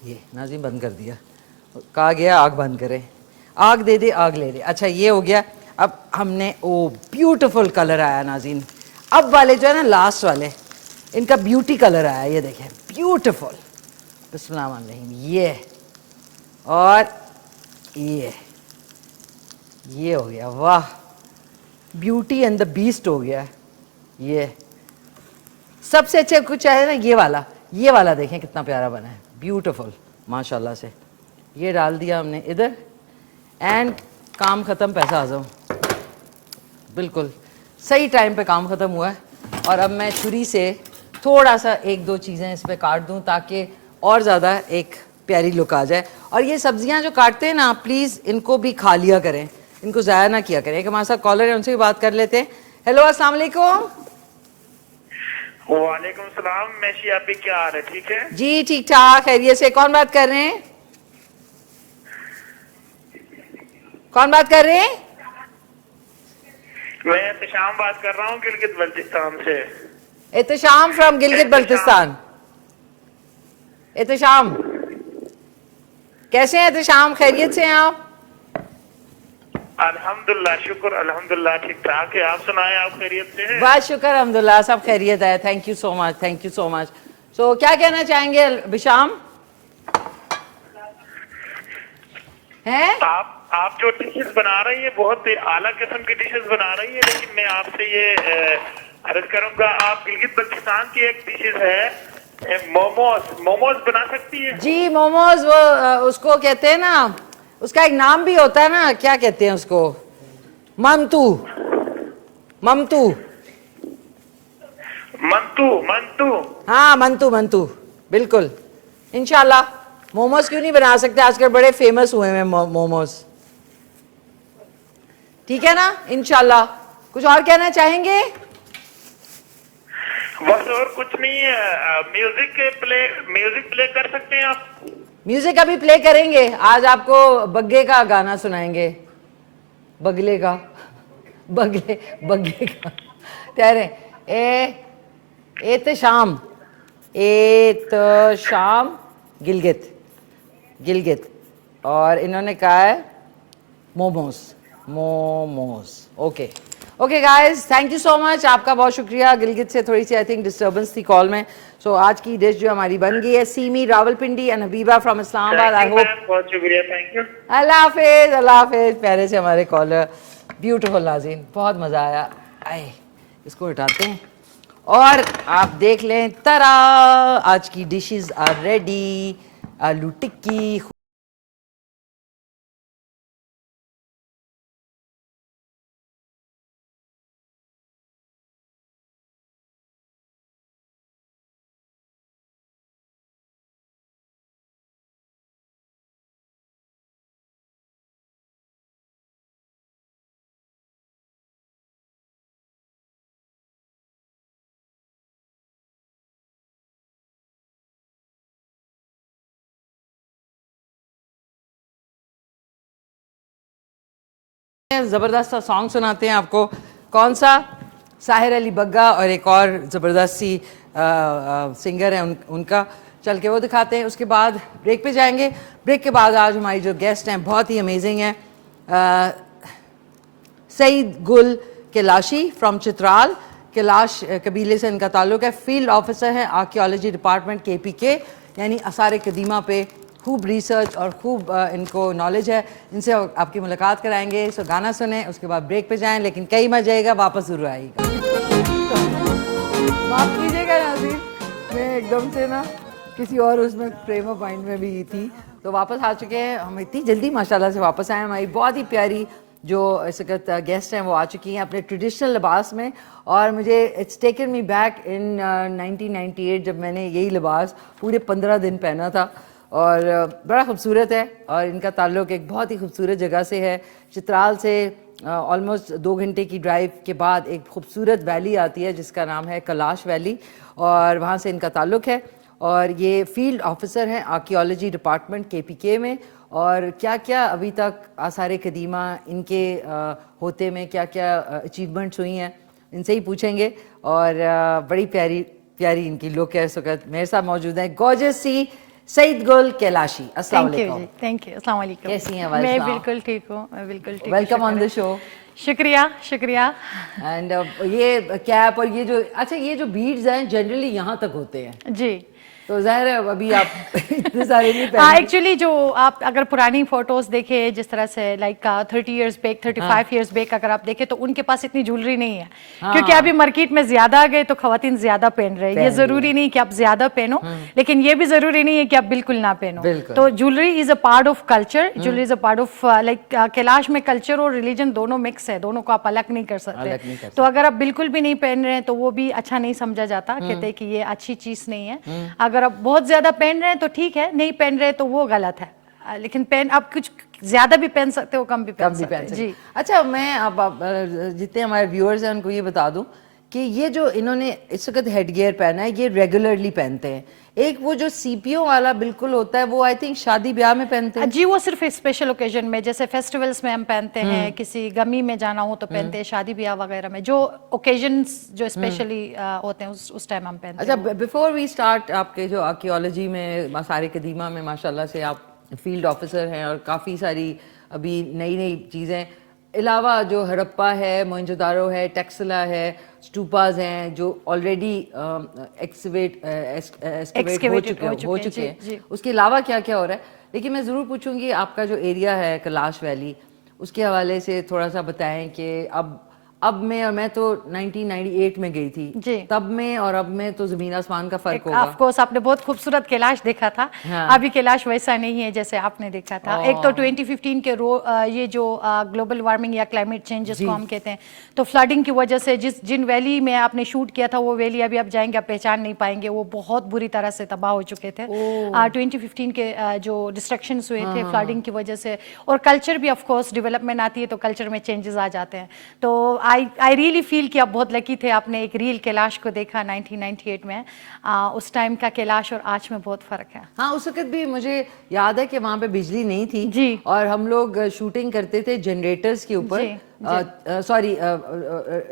ये नाज़ीम बंद कर दिया, कहा गया आग बंद करें, आग दे दे आग ले दे। अच्छा ये हो गया। अब हमने, ओ ब्यूटीफुल कलर आया नाज़ीन। अब वाले जो है ना, लास्ट वाले, इनका ब्यूटी कलर आया, ये देखें, ब्यूटीफुल। बिस्मिल्लाह, ये और ये हो गया, वाह, ब्यूटी एंड द बीस्ट हो गया। ये सबसे अच्छे कुछ है ना, ये वाला देखें कितना प्यारा बना है, ब्यूटीफुल माशाल्लाह से। ये डाल दिया हमने इधर, एंड काम ख़त्म, पैसा आज़म, बिल्कुल सही टाइम पे काम ख़त्म हुआ है। और अब मैं छुरी से थोड़ा सा 1-2 चीज़ें इस पर काट दूँ, ताकि और ज़्यादा एक प्यारी लुक आ जाए। और ये सब्जियां जो काटते हैं ना, प्लीज़ इनको भी खा लिया करें, इनको ज़ाया ना किया करें। एक हमारे साथ कॉलर है, उनसे भी बात कर लेते हैं। हेलो, अस्सलाम वालेकुम। वालेकुम सलाम। मैशी, आप भी क्या हाल है? ठीक है जी, ठीक ठाक, खैरियत से। कौन बात कर रहे हैं? कौन बात कर रहे हैं? मैं एहतशाम बात कर रहा हूँ, गिलगित बल्तिस्तान से। एहतशाम फ्रॉम गिलगित बल्तिस्तान। एहतशाम, कैसे हैं एहतशाम, खैरियत से हैं आप? अल्हम्दुलिल्लाह, शुक्र अल्हम्दुलिल्लाह, ठीक ठाक है। आप सुनाएं, आप खैरियत से हैं? बस शुक्र अल्हम्दुलिल्लाह, सब खैरियत है। Thank you so much, thank you so much. So क्या कहना चाहेंगे बिशाम? हैं? आप जो डिशेस बना रही है, बहुत आला किस्म की डिशेस बना रही है, लेकिन मैं आपसे ये अर्ज करूंगा, आप गिलगित बल्तिस्तान की एक डिशेस है मोमोज बना सकती है? जी, मोमोज, वो उसको कहते हैं ना, उसका एक नाम भी होता है ना, क्या कहते हैं उसको, ममतू, ममतू, मंतू। हाँ, मंतू, बिल्कुल। इंशाल्लाह मोमोज क्यों नहीं बना सकते, आजकल बड़े फेमस हुए हैं मोमोज। ठीक है ना, इंशाल्लाह। कुछ और कहना चाहेंगे? बस और कुछ नहीं है। म्यूजिक प्ले कर सकते हैं आप? म्यूजिक अभी प्ले करेंगे। आज आपको बग्गे का गाना सुनाएंगे, बगले का, बगले बग्गे का। ठहरे, एहतशाम, एहतशाम गिलगित, गिलगित, और इन्होंने कहा है momos, momos. Okay okay guys, thank you so much, आपका बहुत शुक्रिया। गिलगित से थोड़ी सी आई थिंक डिस्टर्बेंस थी कॉल में। सो आज की डिश जो हमारी बन गई है, semi, Rawalpindi and Habiba from Islamabad. I hope, बहुत शुक्रिया, थैंक यू। अल्लाह हाफिज, अल्लाह हाफिज। प्यारे से हमारे कॉलर, ब्यूटीफुल नाज़रीन, बहुत मज़ा आया। आए इसको हटाते हैं और आप देख लें, तरा आज की डिशेस आर रेडी। आलू टिक्की, ज़बरदस्त सा सॉन्ग सुनाते हैं आपको। कौन सा? साहिर अली बग्गा और एक और ज़बरदस्त सी सिंगर है उनका, चल के वो दिखाते हैं। उसके बाद ब्रेक पे जाएंगे। ब्रेक के बाद आज हमारी जो गेस्ट हैं बहुत ही अमेजिंग हैं। सईद गुल कैलाशी फ्रॉम चित्राल, कैलाश कबीले से इनका ताल्लुक़ है। फील्ड ऑफिसर हैं आर्कियोलॉजी डिपार्टमेंट KPK, यानी आसार कदीमा पे खूब रिसर्च और खूब इनको नॉलेज है। इनसे आपकी मुलाकात कराएंगे। सो गाना सुने, उसके बाद ब्रेक पे जाएं, लेकिन कई मजा जाएगा, वापस ज़रूर आएगा। माफ़ कीजिएगा नाज़रीन, मैं एकदम से ना किसी और उसमें फ्रेम ऑफ माइंड में भी थी, तो वापस आ चुके हैं हम। इतनी जल्दी माशाल्लाह से वापस आए। हमारी बहुत ही प्यारी जो इस वक्त गेस्ट हैं वो आ चुकी हैं अपने ट्रेडिशनल लिबास में, और मुझे it's taken me back in 1998 जब मैंने यही लिबास पूरे 15 दिन पहना था, और बड़ा खूबसूरत है। और इनका ताल्लुक़ एक बहुत ही खूबसूरत जगह से है। चित्राल से ऑलमोस्ट 2 घंटे की ड्राइव के बाद एक खूबसूरत वैली आती है जिसका नाम है कैलाश वैली, और वहाँ से इनका ताल्लुक़ है। और ये फील्ड ऑफिसर हैं आर्कियोलॉजी डिपार्टमेंट KPK में। और क्या क्या अभी तक आसार कदीमा इनके होते में क्या क्या अचीवमेंट्स हुई हैं, इनसे ही पूछेंगे। और बड़ी प्यारी प्यारी इनकी लुक है। इस वक्त मेरे साथ मौजूद है गॉर्जियस सी सईद गुल कैलाशी। अस्सलाम वालेकुम। Thank you. अस्सलाम वालेकुम। कैसी हैं? मैं बिल्कुल ठीक हूँ, मैं बिल्कुल ठीक हूँ। Welcome on the show. शुक्रिया शुक्रिया। एंड ये कैप और ये जो, अच्छा ये जो बीड्स हैं जनरली यहाँ तक होते हैं जी, तो जाहिर है अभी आप इतने सारे नहीं पहने। एक्चुअली जो आप अगर पुरानी फोटोज देखें जिस तरह से like 30 years back, 35 years back अगर आप देखें तो उनके पास इतनी ज्वेलरी नहीं है। क्योंकि अभी मार्केट में ज्यादा आ गए तो खवातीन ज्यादा पहन रहे हैं। ये जरूरी नहीं कि आप ज्यादा पहनो, लेकिन ये भी जरूरी नहीं है कि आप बिल्कुल ना पहनो। तो jewellery is a part of culture, jewellery is a part of like Kailash में कल्चर और रिलीजन दोनों मिक्स है, दोनों को आप अलग नहीं कर सकते। तो अगर आप बिल्कुल भी नहीं पहन रहे हैं तो वो भी अच्छा नहीं समझा जाता, कहते हैं कि ये अच्छी चीज नहीं है। अगर आप बहुत ज्यादा पहन रहे हैं तो ठीक है, नहीं पहन रहे तो वो गलत है। लेकिन पहन आप कुछ ज्यादा भी पहन सकते हो, कम भी पहन सकते हैं। जी अच्छा, मैं अब जितने हमारे व्यूअर्स हैं उनको ये बता दूं कि ये जो इन्होंने इस वक्त हेड गियर पहना है ये रेगुलरली पहनते हैं। एक वो जो CPO वाला बिल्कुल होता है वो आई थिंक शादी ब्याह में पहनते हैं। जी वो सिर्फ स्पेशल ओकेजन में, जैसे फेस्टिवल्स में हम पहनते हैं, किसी गमी में जाना हो तो पहनते हैं, शादी ब्याह वगैरह में जो ओकेजन्स जो स्पेशली होते हैं उस टाइम हम पहनते हैं। अच्छा, बिफोर वी स्टार्ट, आपके जो आर्कियोलॉजी में आसार कदीमा में माशाल्लाह से आप फील्ड ऑफिसर हैं और काफ़ी सारी अभी नई नई चीज़ें, अलावा जो हड़प्पा है, मोहनजोदारो है, टेक्सला है, स्टूपाज हैं जो ऑलरेडी एक्सकेवेट हो चुके हैं, उसके अलावा क्या क्या हो रहा है। लेकिन मैं ज़रूर पूछूंगी आपका जो एरिया है कैलाश वैली, उसके हवाले से थोड़ा सा बताएं कि अब में, और मैं तो 1998 में गई थी जी, तब में और अब में तो जमीन आसमान का फर्क होगा। ऑफ कोर्स आपने बहुत खूबसूरत कैलाश देखा था। अभी कैलाश वैसा नहीं है जैसे आपने देखा था। एक तो 2015 के ये जो ग्लोबल वार्मिंग या क्लाइमेट चेंज जिसको हम कहते हैं, तो फ्लडिंग की वजह से जिन वैली में आपने शूट किया था वो वैली अभी आप जाएंगे आप पहचान नहीं पाएंगे, वो बहुत बुरी तरह से तबाह हो चुके थे। 2015 के जो डिस्ट्रक्शंस हुए थे फ्लडिंग की वजह से, और कल्चर भी ऑफ कोर्स डेवलपमेंट आती है तो कल्चर में चेंजेस आ जाते हैं। तो आई रियली फील कि आप बहुत लकी थे, आपने एक रियल कैलाश को देखा 1998 में। उस टाइम का कैलाश और आज में बहुत फर्क है। हाँ, उस वक्त भी मुझे याद है कि वहाँ पे बिजली नहीं थी जी। और हम लोग शूटिंग करते थे जनरेटर्स के ऊपर, सॉरी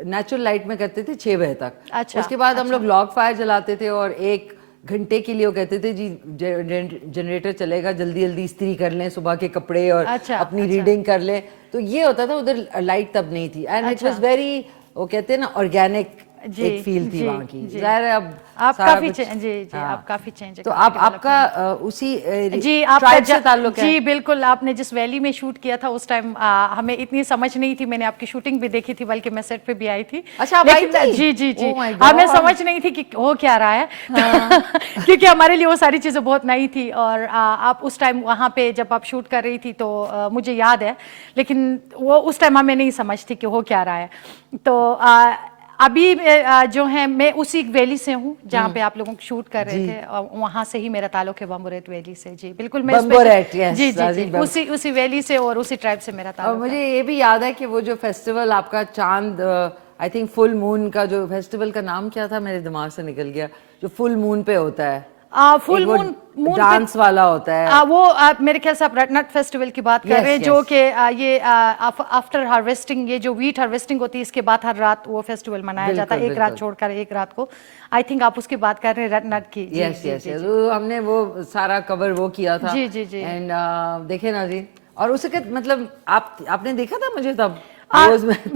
नेचुरल लाइट में करते थे 6 बजे तक। अच्छा, उसके बाद हम लोग लॉग फायर जलाते थे और 1 घंटे के लिए वो कहते थे जी जनरेटर चलेगा, जल्दी जल्दी इस्त्री कर लें सुबह के कपड़े और अपनी रीडिंग कर लें। तो ये होता था, उधर लाइट तब नहीं थी एंड इट वाज वेरी, वो कहते हैं ना, ऑर्गेनिक एक फील थी वहाँ की। ज़ाहिर है अब आप सारा काफी कुछ- जी आप काफी चेंज है। तो आप आपका उसी जी ट्राइब आपका से ताल्लुक है? जी बिल्कुल, आपने जिस वैली में शूट किया था उस टाइम हमें इतनी समझ नहीं थी, मैंने आपकी शूटिंग भी देखी थी, बल्कि मैं सेट पे भी आई थी। अच्छा, आप आई थी? जी जी जी Oh my God. हमें समझ नहीं थी कि हो क्या रहा है क्योंकि हमारे लिए वो सारी चीजें बहुत नई थी। और आप उस टाइम वहाँ पे जब आप शूट कर रही थी तो मुझे याद है, लेकिन वो उस टाइम हमें नहीं समझ थी कि हो क्या रहा है। तो अभी जो है मैं उसी वैली से हूँ जहाँ पे आप लोगों को शूट कर रहे थे, और वहाँ से ही मेरा ताल्लुक है, बम्बोरेट वैली से। जी बिल्कुल, मैं बम्बोरेट, yes, जी जी जी बम- उसी वैली से और उसी ट्राइब से मेरा और ताल्लुक है। मुझे ये भी याद है कि वो जो फेस्टिवल आपका चांद, आई थिंक फुल मून का जो फेस्टिवल का नाम क्या था, मेरे दिमाग से निकल गया, जो फुल मून पे होता है, फुल मून डांस वाला होता है। वो मेरे ख्याल से आप नट फेस्टिवल की बात कर रहे हैं, जो कि ये आफ्टर हार्वेस्टिंग, ये जो वीट हार्वेस्टिंग होती है इसके बाद हर रात वो फेस्टिवल मनाया जाता है, एक रात छोड़कर एक रात को। आई थिंक आप उसकी बात कर रहे हैं, नट की। यस यस यस, हमने वो सारा कवर वो किया था। जी जी जी। एंड देखे ना जी, और उसके मतलब आपने देखा था मुझे तब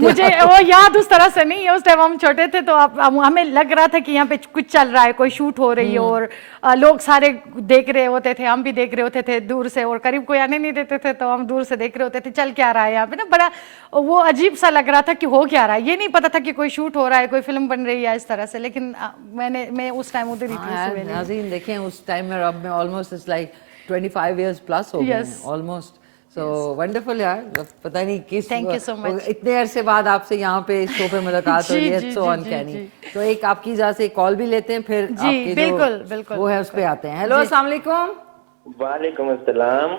मुझे वो याद उस तरह से नहीं है, उस टाइम हम छोटे थे तो हमें लग रहा था कि यहाँ पे कुछ चल रहा है, कोई शूट हो रही है, और लोग सारे देख रहे होते थे, हम भी देख रहे होते थे दूर से, और करीब कोई आने नहीं देते थे तो हम दूर से देख रहे होते थे चल क्या रहा है यहाँ पे ना। बड़ा वो अजीब सा लग रहा था कि हो क्या रहा है, ये नहीं पता था कि कोई शूट हो रहा है, कोई फिल्म बन रही है इस तरह से। लेकिन मैं उस टाइम उधर ही थी। नाज़रीन देखें, उस टाइम में अब मैं almost it's like 25 years plus हो गए ऑलमोस्ट। सो वंडरफुल यार, पता नहीं किस, Thank you so much. इतने अरसे बाद आपसे यहाँ पे इस शो पे मुलाकात हो रही है, सो अनकैनी। तो एक आपकी वजह से कॉल भी लेते हैं, फिर आपके बिल्कुल, जो बिल्कुल, वो है उस पे आते हैं। हेलो, अस्सलाम वालेकुम। वालेकुम अस्सलाम।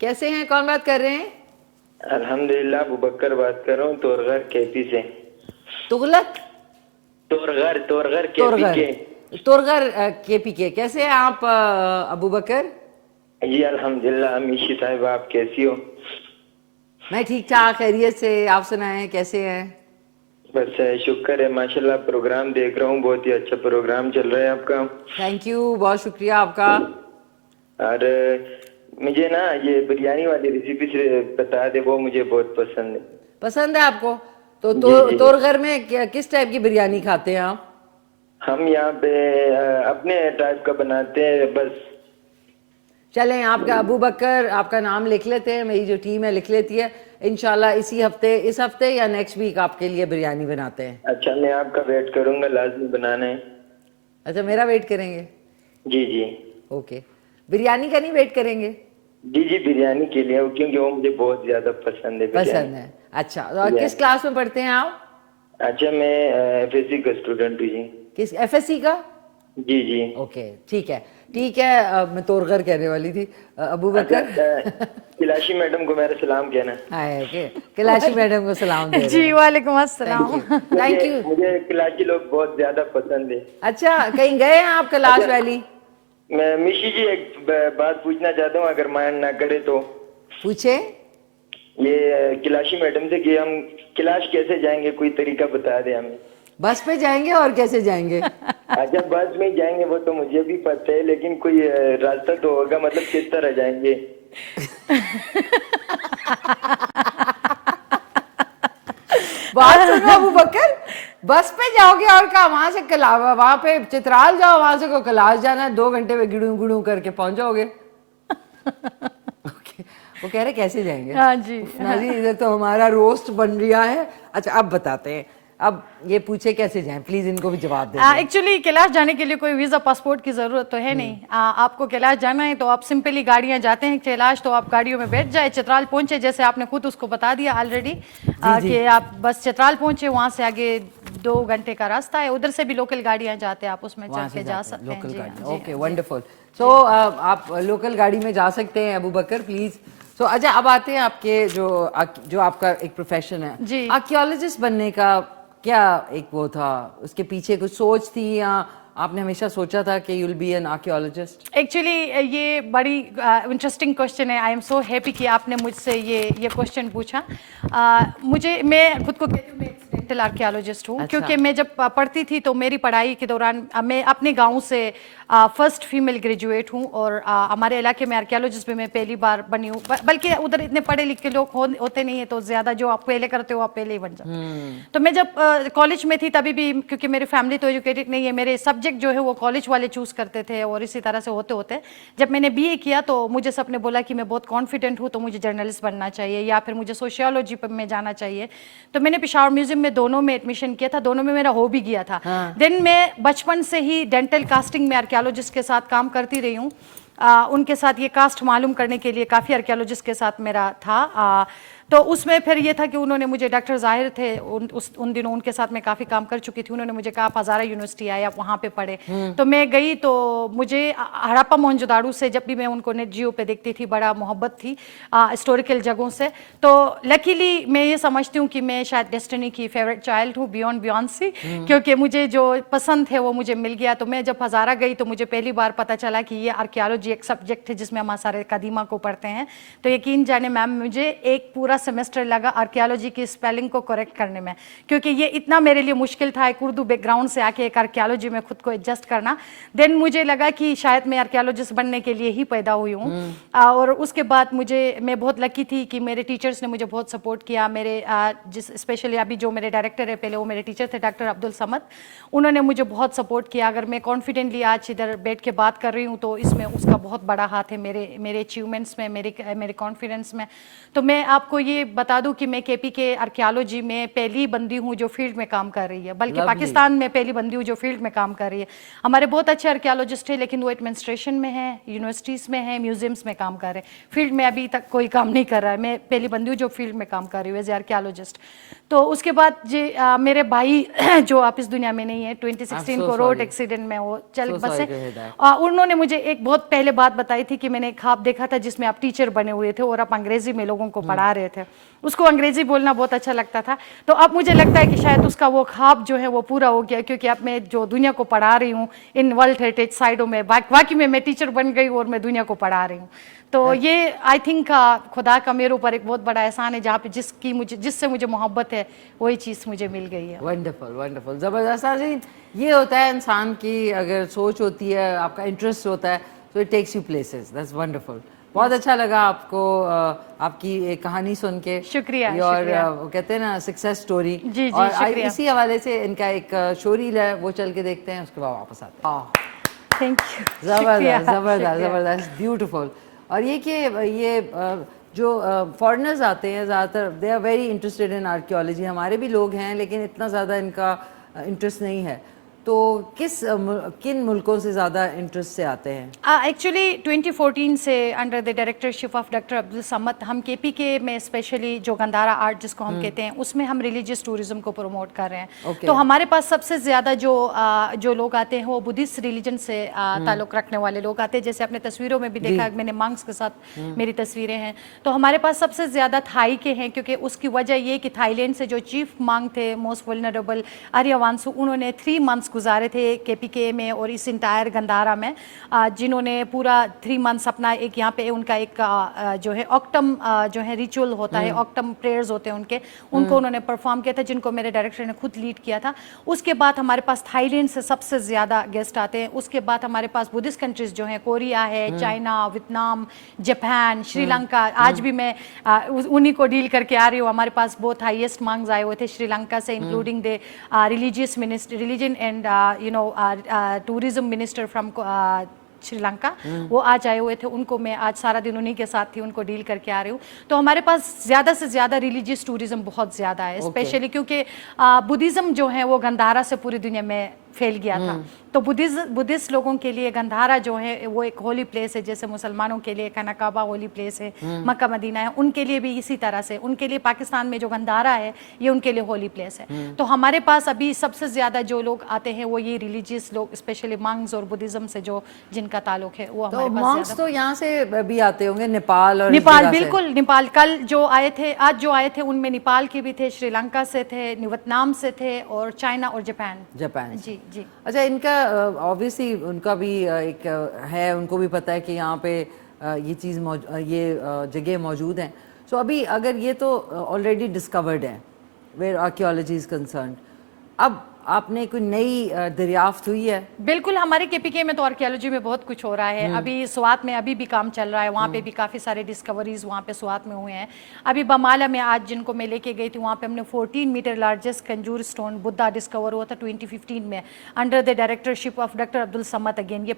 कैसे हैं, कौन बात कर रहे हैं? अल्हम्दुलिल्लाह, अबू बकर बात कर रहा हूँ, तोरगर केपी से। तुगलक? तोरगर केपी के। तोरगर केपी के। कैसे हैं आप अबू बकर? जी अल्हम्दुलिल्लाह। अमीशी साहिब, आप कैसी हो? मैं ठीक ठाक, खैरियत से। आप सुनाएं, कैसे हैं? बस शुक्र है, माशाल्लाह। प्रोग्राम देख रहा हूँ, बहुत ही अच्छा प्रोग्राम चल रहा है आपका। थैंक यू, बहुत शुक्रिया आपका। और मुझे ना ये बिरयानी वाली रेसिपी से बता दे, वो मुझे बहुत पसंद है। पसंद है आपको? तो जी। तोरगर में किस टाइप की बिरयानी खाते हैं आप? हम यहाँ पे अपने टाइप का बनाते हैं बस। चलें, आपका अबू बकर, आपका नाम लिख लेते हैं, मेरी जो टीम है लिख लेती है। इंशाल्लाह इस हफ्ते या नेक्स्ट वीक आपके लिए बिरयानी बनाते हैं। अच्छा, मैं आपका वेट करूंगा, लाजमी बनाना है। अच्छा, मेरा वेट करेंगे? जी जी। ओके, बिरयानी का नहीं वेट करेंगे? जी जी, बिरयानी के लिए, क्योंकि वो मुझे बहुत ज्यादा पसंद है। पसंद है, अच्छा। और किस क्लास में पढ़ते हैं आप? अच्छा, मैं FSC का स्टूडेंट हूँ जी। किस FSC का? जी जी। ओके, ठीक है ठीक है। मैं तोरगर कहने वाली थी। अबू बकर, किलाशी मैडम को मेरा सलाम कहना। कैलाशी मैडम को सलाम दे रहे हैं। जी वालेकुम अस्सलाम। Thank you. मुझे किलाशी लोग बहुत ज्यादा पसंद है। अच्छा, कहीं गए हैं आप कैलाश वैली? मैं मिशी जी एक बात पूछना चाहता हूँ, अगर माइंड ना करे तो। पूछे। ये किलाशी मैडम से कि हम कैलाश कैसे जाएंगे, कोई तरीका बता दे हमें। बस पे जाएंगे और कैसे जाएंगे? अच्छा, बस में जाएंगे वो तो मुझे भी पता है, लेकिन कोई रास्ता तो होगा, मतलब किस तरह जाएंगे? बात सुनो अबू बकर, बस पे जाओगे और क्या? वहां से वहां पे चित्राल जाओ, वहां से को कैलाश जाना है, 2 घंटे में गिड़ू गुड़ू करके पहुंच जाओगे। ओके, वो कह रहे कैसे जाएंगे? हाँ जी। नाज़रीन, इधर तो हमारा रोस्ट बन रहा है। अच्छा, अब बताते हैं, अब ये पूछे कैसे जाएं, प्लीज इनको भी जवाब दें। एक्चुअली कैलाश जाने के लिए कोई वीजा पासपोर्ट की जरूरत तो है नहीं। आपको कैलाश जाना है तो आप सिंपली गाड़ियां जाते हैं कैलाश, तो आप गाड़ियों में बैठ जाए, चित्राल पहुंचे, जैसे आपने खुद उसको बता दिया ऑलरेडी कि आप बस चित्राल पहुंचे, वहां से आगे 2 घंटे का रास्ता है, उधर से भी लोकल गाड़ियां जाते हैं, आप उसमें चढ़ के जा सकते हैं। Okay, wonderful. सो आप लोकल गाड़ी में जा सकते हैं अबू बकर, प्लीज। सो अच्छा, अब आते हैं आपके जो आपका एक प्रोफेशन है जी। आर्कियोलॉजिस्ट बनने का क्या एक वो था, उसके पीछे कुछ सोच थी या आपने हमेशा सोचा था कि you will be an archaeologist? Actually ये बड़ी इंटरेस्टिंग क्वेश्चन है। आई एम सो हैप्पी कि आपने मुझसे ये क्वेश्चन पूछा। मैं खुद को कहती हूँ मैं एक्सीडेंटल आर्कियोलॉजिस्ट हूँ। अच्छा। क्योंकि मैं जब पढ़ती थी तो मेरी पढ़ाई के दौरान मैं अपने गांव से फर्स्ट फीमेल ग्रेजुएट हूँ और हमारे इलाके में आर्कियोलॉजिस्ट भी मैं पहली बार बनी हूँ। बल्कि उधर इतने पढ़े लिखे लोग होते नहीं है, तो ज़्यादा जो आप पहले करते हो आप पहले ही बन जाते। तो मैं जब कॉलेज में थी तभी भी, क्योंकि मेरी फैमिली तो एजुकेटेड नहीं है, मेरे सब्जेक्ट जो है वो कॉलेज वाले चूज़ करते थे और इसी तरह से होते होते जब मैंने बीए किया तो मुझे सबने बोला कि मैं बहुत कॉन्फिडेंट हूँ, तो मुझे जर्नलिस्ट बनना चाहिए या फिर मुझे सोशियोलॉजी पर में जाना चाहिए। तो मैंने पेशावर म्यूजियम में दोनों में एडमिशन किया था, दोनों में मेरा हो भी गया था। देन मैं बचपन से ही डेंटल कास्टिंग में आर्कियोलॉजिस्ट के साथ काम करती रही हूँ। उनके साथ ये कास्ट मालूम करने के लिए काफ़ी आर्कियोलॉजिस्ट के साथ मेरा था। तो उसमें फिर ये था कि उन्होंने मुझे, डॉक्टर ज़ाहिर थे उन दिनों, उनके साथ मैं काफ़ी काम कर चुकी थी, उन्होंने मुझे कहा आप हज़ारा यूनिवर्सिटी आए, आप वहाँ पे पढ़े। तो मैं गई तो मुझे हड़प्पा मोहनजोदाड़ो से जब भी मैं उनको नेट जियो पे देखती थी बड़ा मोहब्बत थी हिस्टोरिकल जगहों से। तो लकीली मैं ये समझती हूँ कि मैं शायद डेस्टिनी की फेवरेट चाइल्ड हूँ बियॉन्ड बियॉन्सी, क्योंकि मुझे जो पसंद है वो मुझे मिल गया। तो मैं जब हज़ारा गई तो मुझे पहली बार पता चला कि ये आर्कियोलॉजी एक सब्जेक्ट है जिसमें हम सारे कदीमा को पढ़ते हैं। तो यकीन जाने मैम, मुझे एक पूरा सेमेस्टर लगा आर्कियोलॉजी की स्पेलिंग को करेक्ट करने में, क्योंकि ये इतना मेरे लिए मुश्किल था एक उर्दू बैकग्राउंड से आके एक आर्कियोलॉजी में खुद को एडजस्ट करना। देन मुझे लगा कि शायद मैं आर्कियोलॉजिस्ट बनने के लिए ही पैदा हुई हूँ। और उसके बाद मैं बहुत लकी थी कि मेरे टीचर्स ने मुझे बहुत सपोर्ट किया। मेरे स्पेशली अभी जो मेरे डायरेक्टर है, पहले वो मेरे टीचर थे डॉक्टर अब्दुल समद, उन्होंने मुझे बहुत सपोर्ट किया। अगर मैं कॉन्फिडेंटली आज इधर बैठ के बात कर रही हूँ तो इसमें उसका बहुत बड़ा हाथ है, मेरे अचीवमेंट्स में, मेरे कॉन्फिडेंस में। तो मैं आपको ये बता दूं कि मैं केपी के आर्कियोलॉजी में पहली बंदी हूं जो फील्ड में काम कर रही है, बल्कि पाकिस्तान में पहली बंदी हूं जो फील्ड में काम कर रही है। हमारे बहुत अच्छे आर्कियोलॉजिस्ट हैं, लेकिन वो एडमिनिस्ट्रेशन में है, यूनिवर्सिटीज़ में है, म्यूजियम्स में काम कर रहे हैं। फील्ड में अभी तक कोई काम नहीं कर रहा है। मैं पहली बंदी हूँ जो फील्ड में काम कर रही हूँ एज ए आर्कियोलॉजिस्ट। तो उसके बाद मेरे भाई जो आप इस दुनिया में नहीं है, 2016 को रोड एक्सीडेंट में वो चल बसे। उन्होंने मुझे एक बहुत पहले बात बताई थी कि मैंने एक ख्वाब देखा था जिसमें आप टीचर बने हुए थे और आप अंग्रेजी में लोगों को पढ़ा रहे थे। उसको अंग्रेजी बोलना बहुत अच्छा लगता था। तो अब मुझे लगता है कि शायद उसका वो ख्वाब जो है वो पूरा हो गया, क्योंकि अब मैं जो दुनिया को पढ़ा रही हूँ इन वर्ल्ड हेरिटेज साइटों में, वाकई में मैं टीचर बन गई और मैं दुनिया को पढ़ा रही हूँ। तो ये आई थिंक खुदा का मेरे ऊपर एक बहुत बड़ा एहसान है, जहाँ पे जिससे मुझे मोहब्बत है वही चीज़ मुझे मिल गई है। वंडरफुल, वंडरफुल, ज़बरदस्त। नाज़रीन, ये होता है इंसान की अगर सोच होती है, आपका इंटरेस्ट होता है, तो it takes you places. That's wonderful. बहुत अच्छा लगा आपको आपकी एक कहानी सुन के। शुक्रिया। और कहते हैं ना सक्सेस स्टोरी। जी, और शुक्रिया। इसी हवाले से इनका एक शोरील है, वो चल के देखते हैं, उसके बाद वापस आते हैं। Thank you. ज़बरदस्त, ज़बरदस्त, ज़बरदस्त, ब्यूटीफुल। और ये कि ये जो फॉरेनर्स आते हैं ज़्यादातर, they are very interested in archaeology. हमारे भी लोग हैं लेकिन इतना ज़्यादा इनका इंटरेस्ट नहीं है। तो किन मुल्कों से ज़्यादा इंटरेस्ट से आते हैं? एक्चुअली 2014 से under the directorship of doctor Abdul Samad हम केपी के में स्पेशली जो गंधारा आर्ट जिसको हम कहते हैं उसमें हम रिलीजियस टूरिज्म को प्रमोट कर रहे हैं। तो हमारे पास सबसे ज़्यादा जो लोग आते हैं वो बुद्धिस्ट रिलीजन से ताल्लुक़ रखने वाले लोग आते हैं। जैसे आपने तस्वीरों में भी देखा, मैंने मांग्स के साथ मेरी तस्वीरें हैं। तो हमारे पास सबसे ज़्यादा थाई के हैं, क्योंकि उसकी वजह ये कि थाईलैंड से जो चीफ मांग थे मोस्ट वल्नरेबल आर्यवांसु, उन्होंने 3 मंथ्स गुजारे थे केपीके में और इस इंटायर गंधारा में, जिन्होंने पूरा 3 मंथ्स अपना एक यहाँ पे उनका एक जो है ऑक्टम जो है रिचुअल होता है, ऑक्टम प्रेयर्स होते हैं उनको उन्होंने परफॉर्म किया था, जिनको मेरे डायरेक्टर ने खुद लीड किया था। उसके बाद हमारे पास थाईलैंड से सबसे ज़्यादा गेस्ट आते हैं। उसके बाद हमारे पास बुद्धिस्ट कंट्रीज जो हैं, कोरिया है, चाइना, वियतनाम, जापान, श्रीलंका। आज भी मैं उन्हीं को डील करके आ रही हूँ। हमारे पास बहुत हाईएस्ट मांग्स आए हुए थे श्रीलंका से, including the religious minister, religion and tourism minister from Sri Lanka, वो आज आए हुए थे। उनको मैं आज सारा दिन उन्हीं के साथ थी, उनको डील करके आ रही हूँ। तो हमारे पास ज़्यादा से ज़्यादा रिलीजियस टूरिज्म बहुत ज़्यादा है, स्पेशली क्योंकि बुद्धिज़्म जो है वो गंधारा से पूरी दुनिया में फैल गया था। तो बुद्धिस्ट लोगों के लिए गंधारा जो है वो एक होली प्लेस है, जैसे मुसलमानों के लिए खाना काबा होली प्लेस है, मक्का मदीना है, उनके लिए भी इसी तरह से, उनके लिए पाकिस्तान में जो गंधारा है ये उनके लिए होली प्लेस है। तो हमारे पास अभी सबसे ज्यादा जो लोग आते हैं वो ये रिलीजियस लोग, स्पेशली मंक्स और बुद्धिज्म से जो जिनका ताल्लुक है वो तो हमारे पास मॉन्क्स ज्यादा। तो यहाँ से भी आते होंगे, नेपाल और इस नेपाल, जगह से। बिल्कुल नेपाल। कल जो आए थे, आज जो आए थे उनमें नेपाल के भी थे, श्रीलंका से थे, वियतनाम से थे और चाइना और जापान। जापान। जी जी। अच्छा, इनका ऑब्वियसली उनका भी एक है, उनको भी पता है कि यहाँ पे ये चीज़ ये जगह मौजूद हैं। सो अभी अगर ये तो ऑलरेडी डिस्कवर्ड है वेयर आर्कियोलॉजी इज कंसर्न, अब आपने कोई नई दरियाफ्त हुई है? बिल्कुल, हमारे केपीके में तो आर्कियोलॉजी में बहुत कुछ हो रहा है। अभी स्वात में अभी भी काम चल रहा है, वहाँ पे भी काफ़ी सारे डिस्कवरीज वहाँ पे स्वात में हुए हैं। अभी बमाला में आज जिनको मैं लेके गई थी वहाँ पे हमने 14 metre largest Kanjur stone Buddha discover हुआ था 2015 में, under the directorship of doctor Abdul Samad. Again ये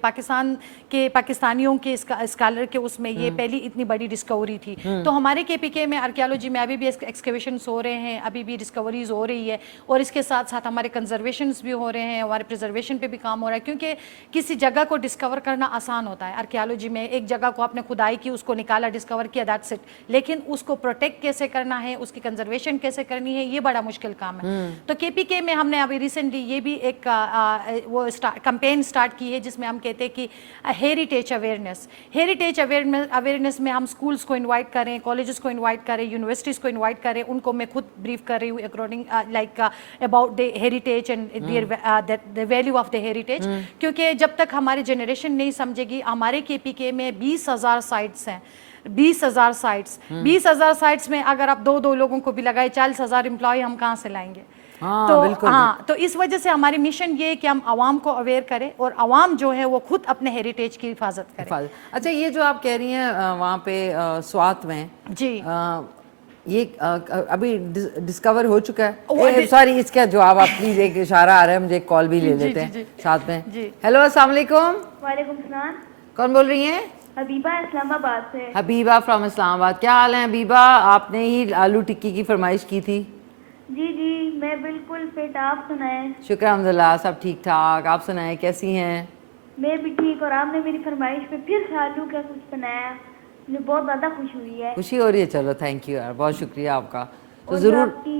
पाकिस्तानियों के स्कॉलर के उसमें ये पहली इतनी बड़ी डिस्कवरी थी। तो हमारे केपीके में आर्कियोलॉजी में अभी भी एक्सकवेशन हो रहे हैं, अभी भी डिस्कवरीज हो रही है, और इसके साथ साथ हमारे कंजर्वेशंस भी हो रहे हैं, हमारे प्रिजर्वेशन पे भी काम हो रहा है। क्योंकि किसी जगह को डिस्कवर करना आसान होता है आर्कियोलॉजी में, एक जगह को आपने खुदाई की, उसको निकाला, डिस्कवर किया, दैट्स इट। लेकिन उसको प्रोटेक्ट कैसे करना है, उसकी कंजर्वेशन कैसे करनी है, ये बड़ा मुश्किल काम है। तो केपीके में हमने अभी रिसेंटली ये भी एक कैंपेन स्टार्ट की है जिसमें हम कहते हैं कि हेरिटेज अवेयरनेस में हम स्कूल्स को इन्वाइट करें, कॉलेजेस को इन्वाइट करें, यूनिवर्सिटीज़ को इन्वाइट करें, उनको मैं खुद ब्रीफ कर रही हूँ according like about the heritage and the value of the heritage. क्योंकि जब तक हमारी जनरेशन नहीं समझेगी, हमारे केपीके में 20,000 साइट्स हैं, 20,000 साइट्स, 20,000 साइट्स में अगर आप दो लोगों को भी लगाए 40,000 एम्प्लॉय हम कहाँ से लाएंगे? तो इस वजह से हमारी मिशन ये है कि हम आवाम को अवेयर करें और आवाम जो है वो खुद अपने हेरिटेज की हिफाजत करे। अच्छा, ये जो आप कह रही हैं वहाँ पे स्वात में जी ये अभी डिस्कवर हो चुका है? सॉरी, इसका जवाब आप प्लीज, एक इशारा आ रहा है मुझे, एक कॉल भी ले लेते हैं साथ में। हेलो, अस्सलाम वालेकुम। वालेकुम सलाम। कौन बोल रही हैं? हबीबा, इस्लामाबाद से। Habiba from Islamabad. क्या हाल है हबीबा? आपने ही आलू टिक्की की फरमाइश की थी। जी जी, मैं बिल्कुल फिट। आप सुनाएं? शुक्र अल्हम्दुलिल्लाह, सब ठीक ठाक। आप सुनाएं, कैसी हैं? मैं भी ठीक। और आपने मेरी फरमाइश पे फिर से आलू का कुछ बनाया, मुझे बहुत ज़्यादा खुशी हुई है। खुशी हो रही है? चलो, थैंक यू यार, बहुत शुक्रिया आपका। तो और जो ज़रूर आपकी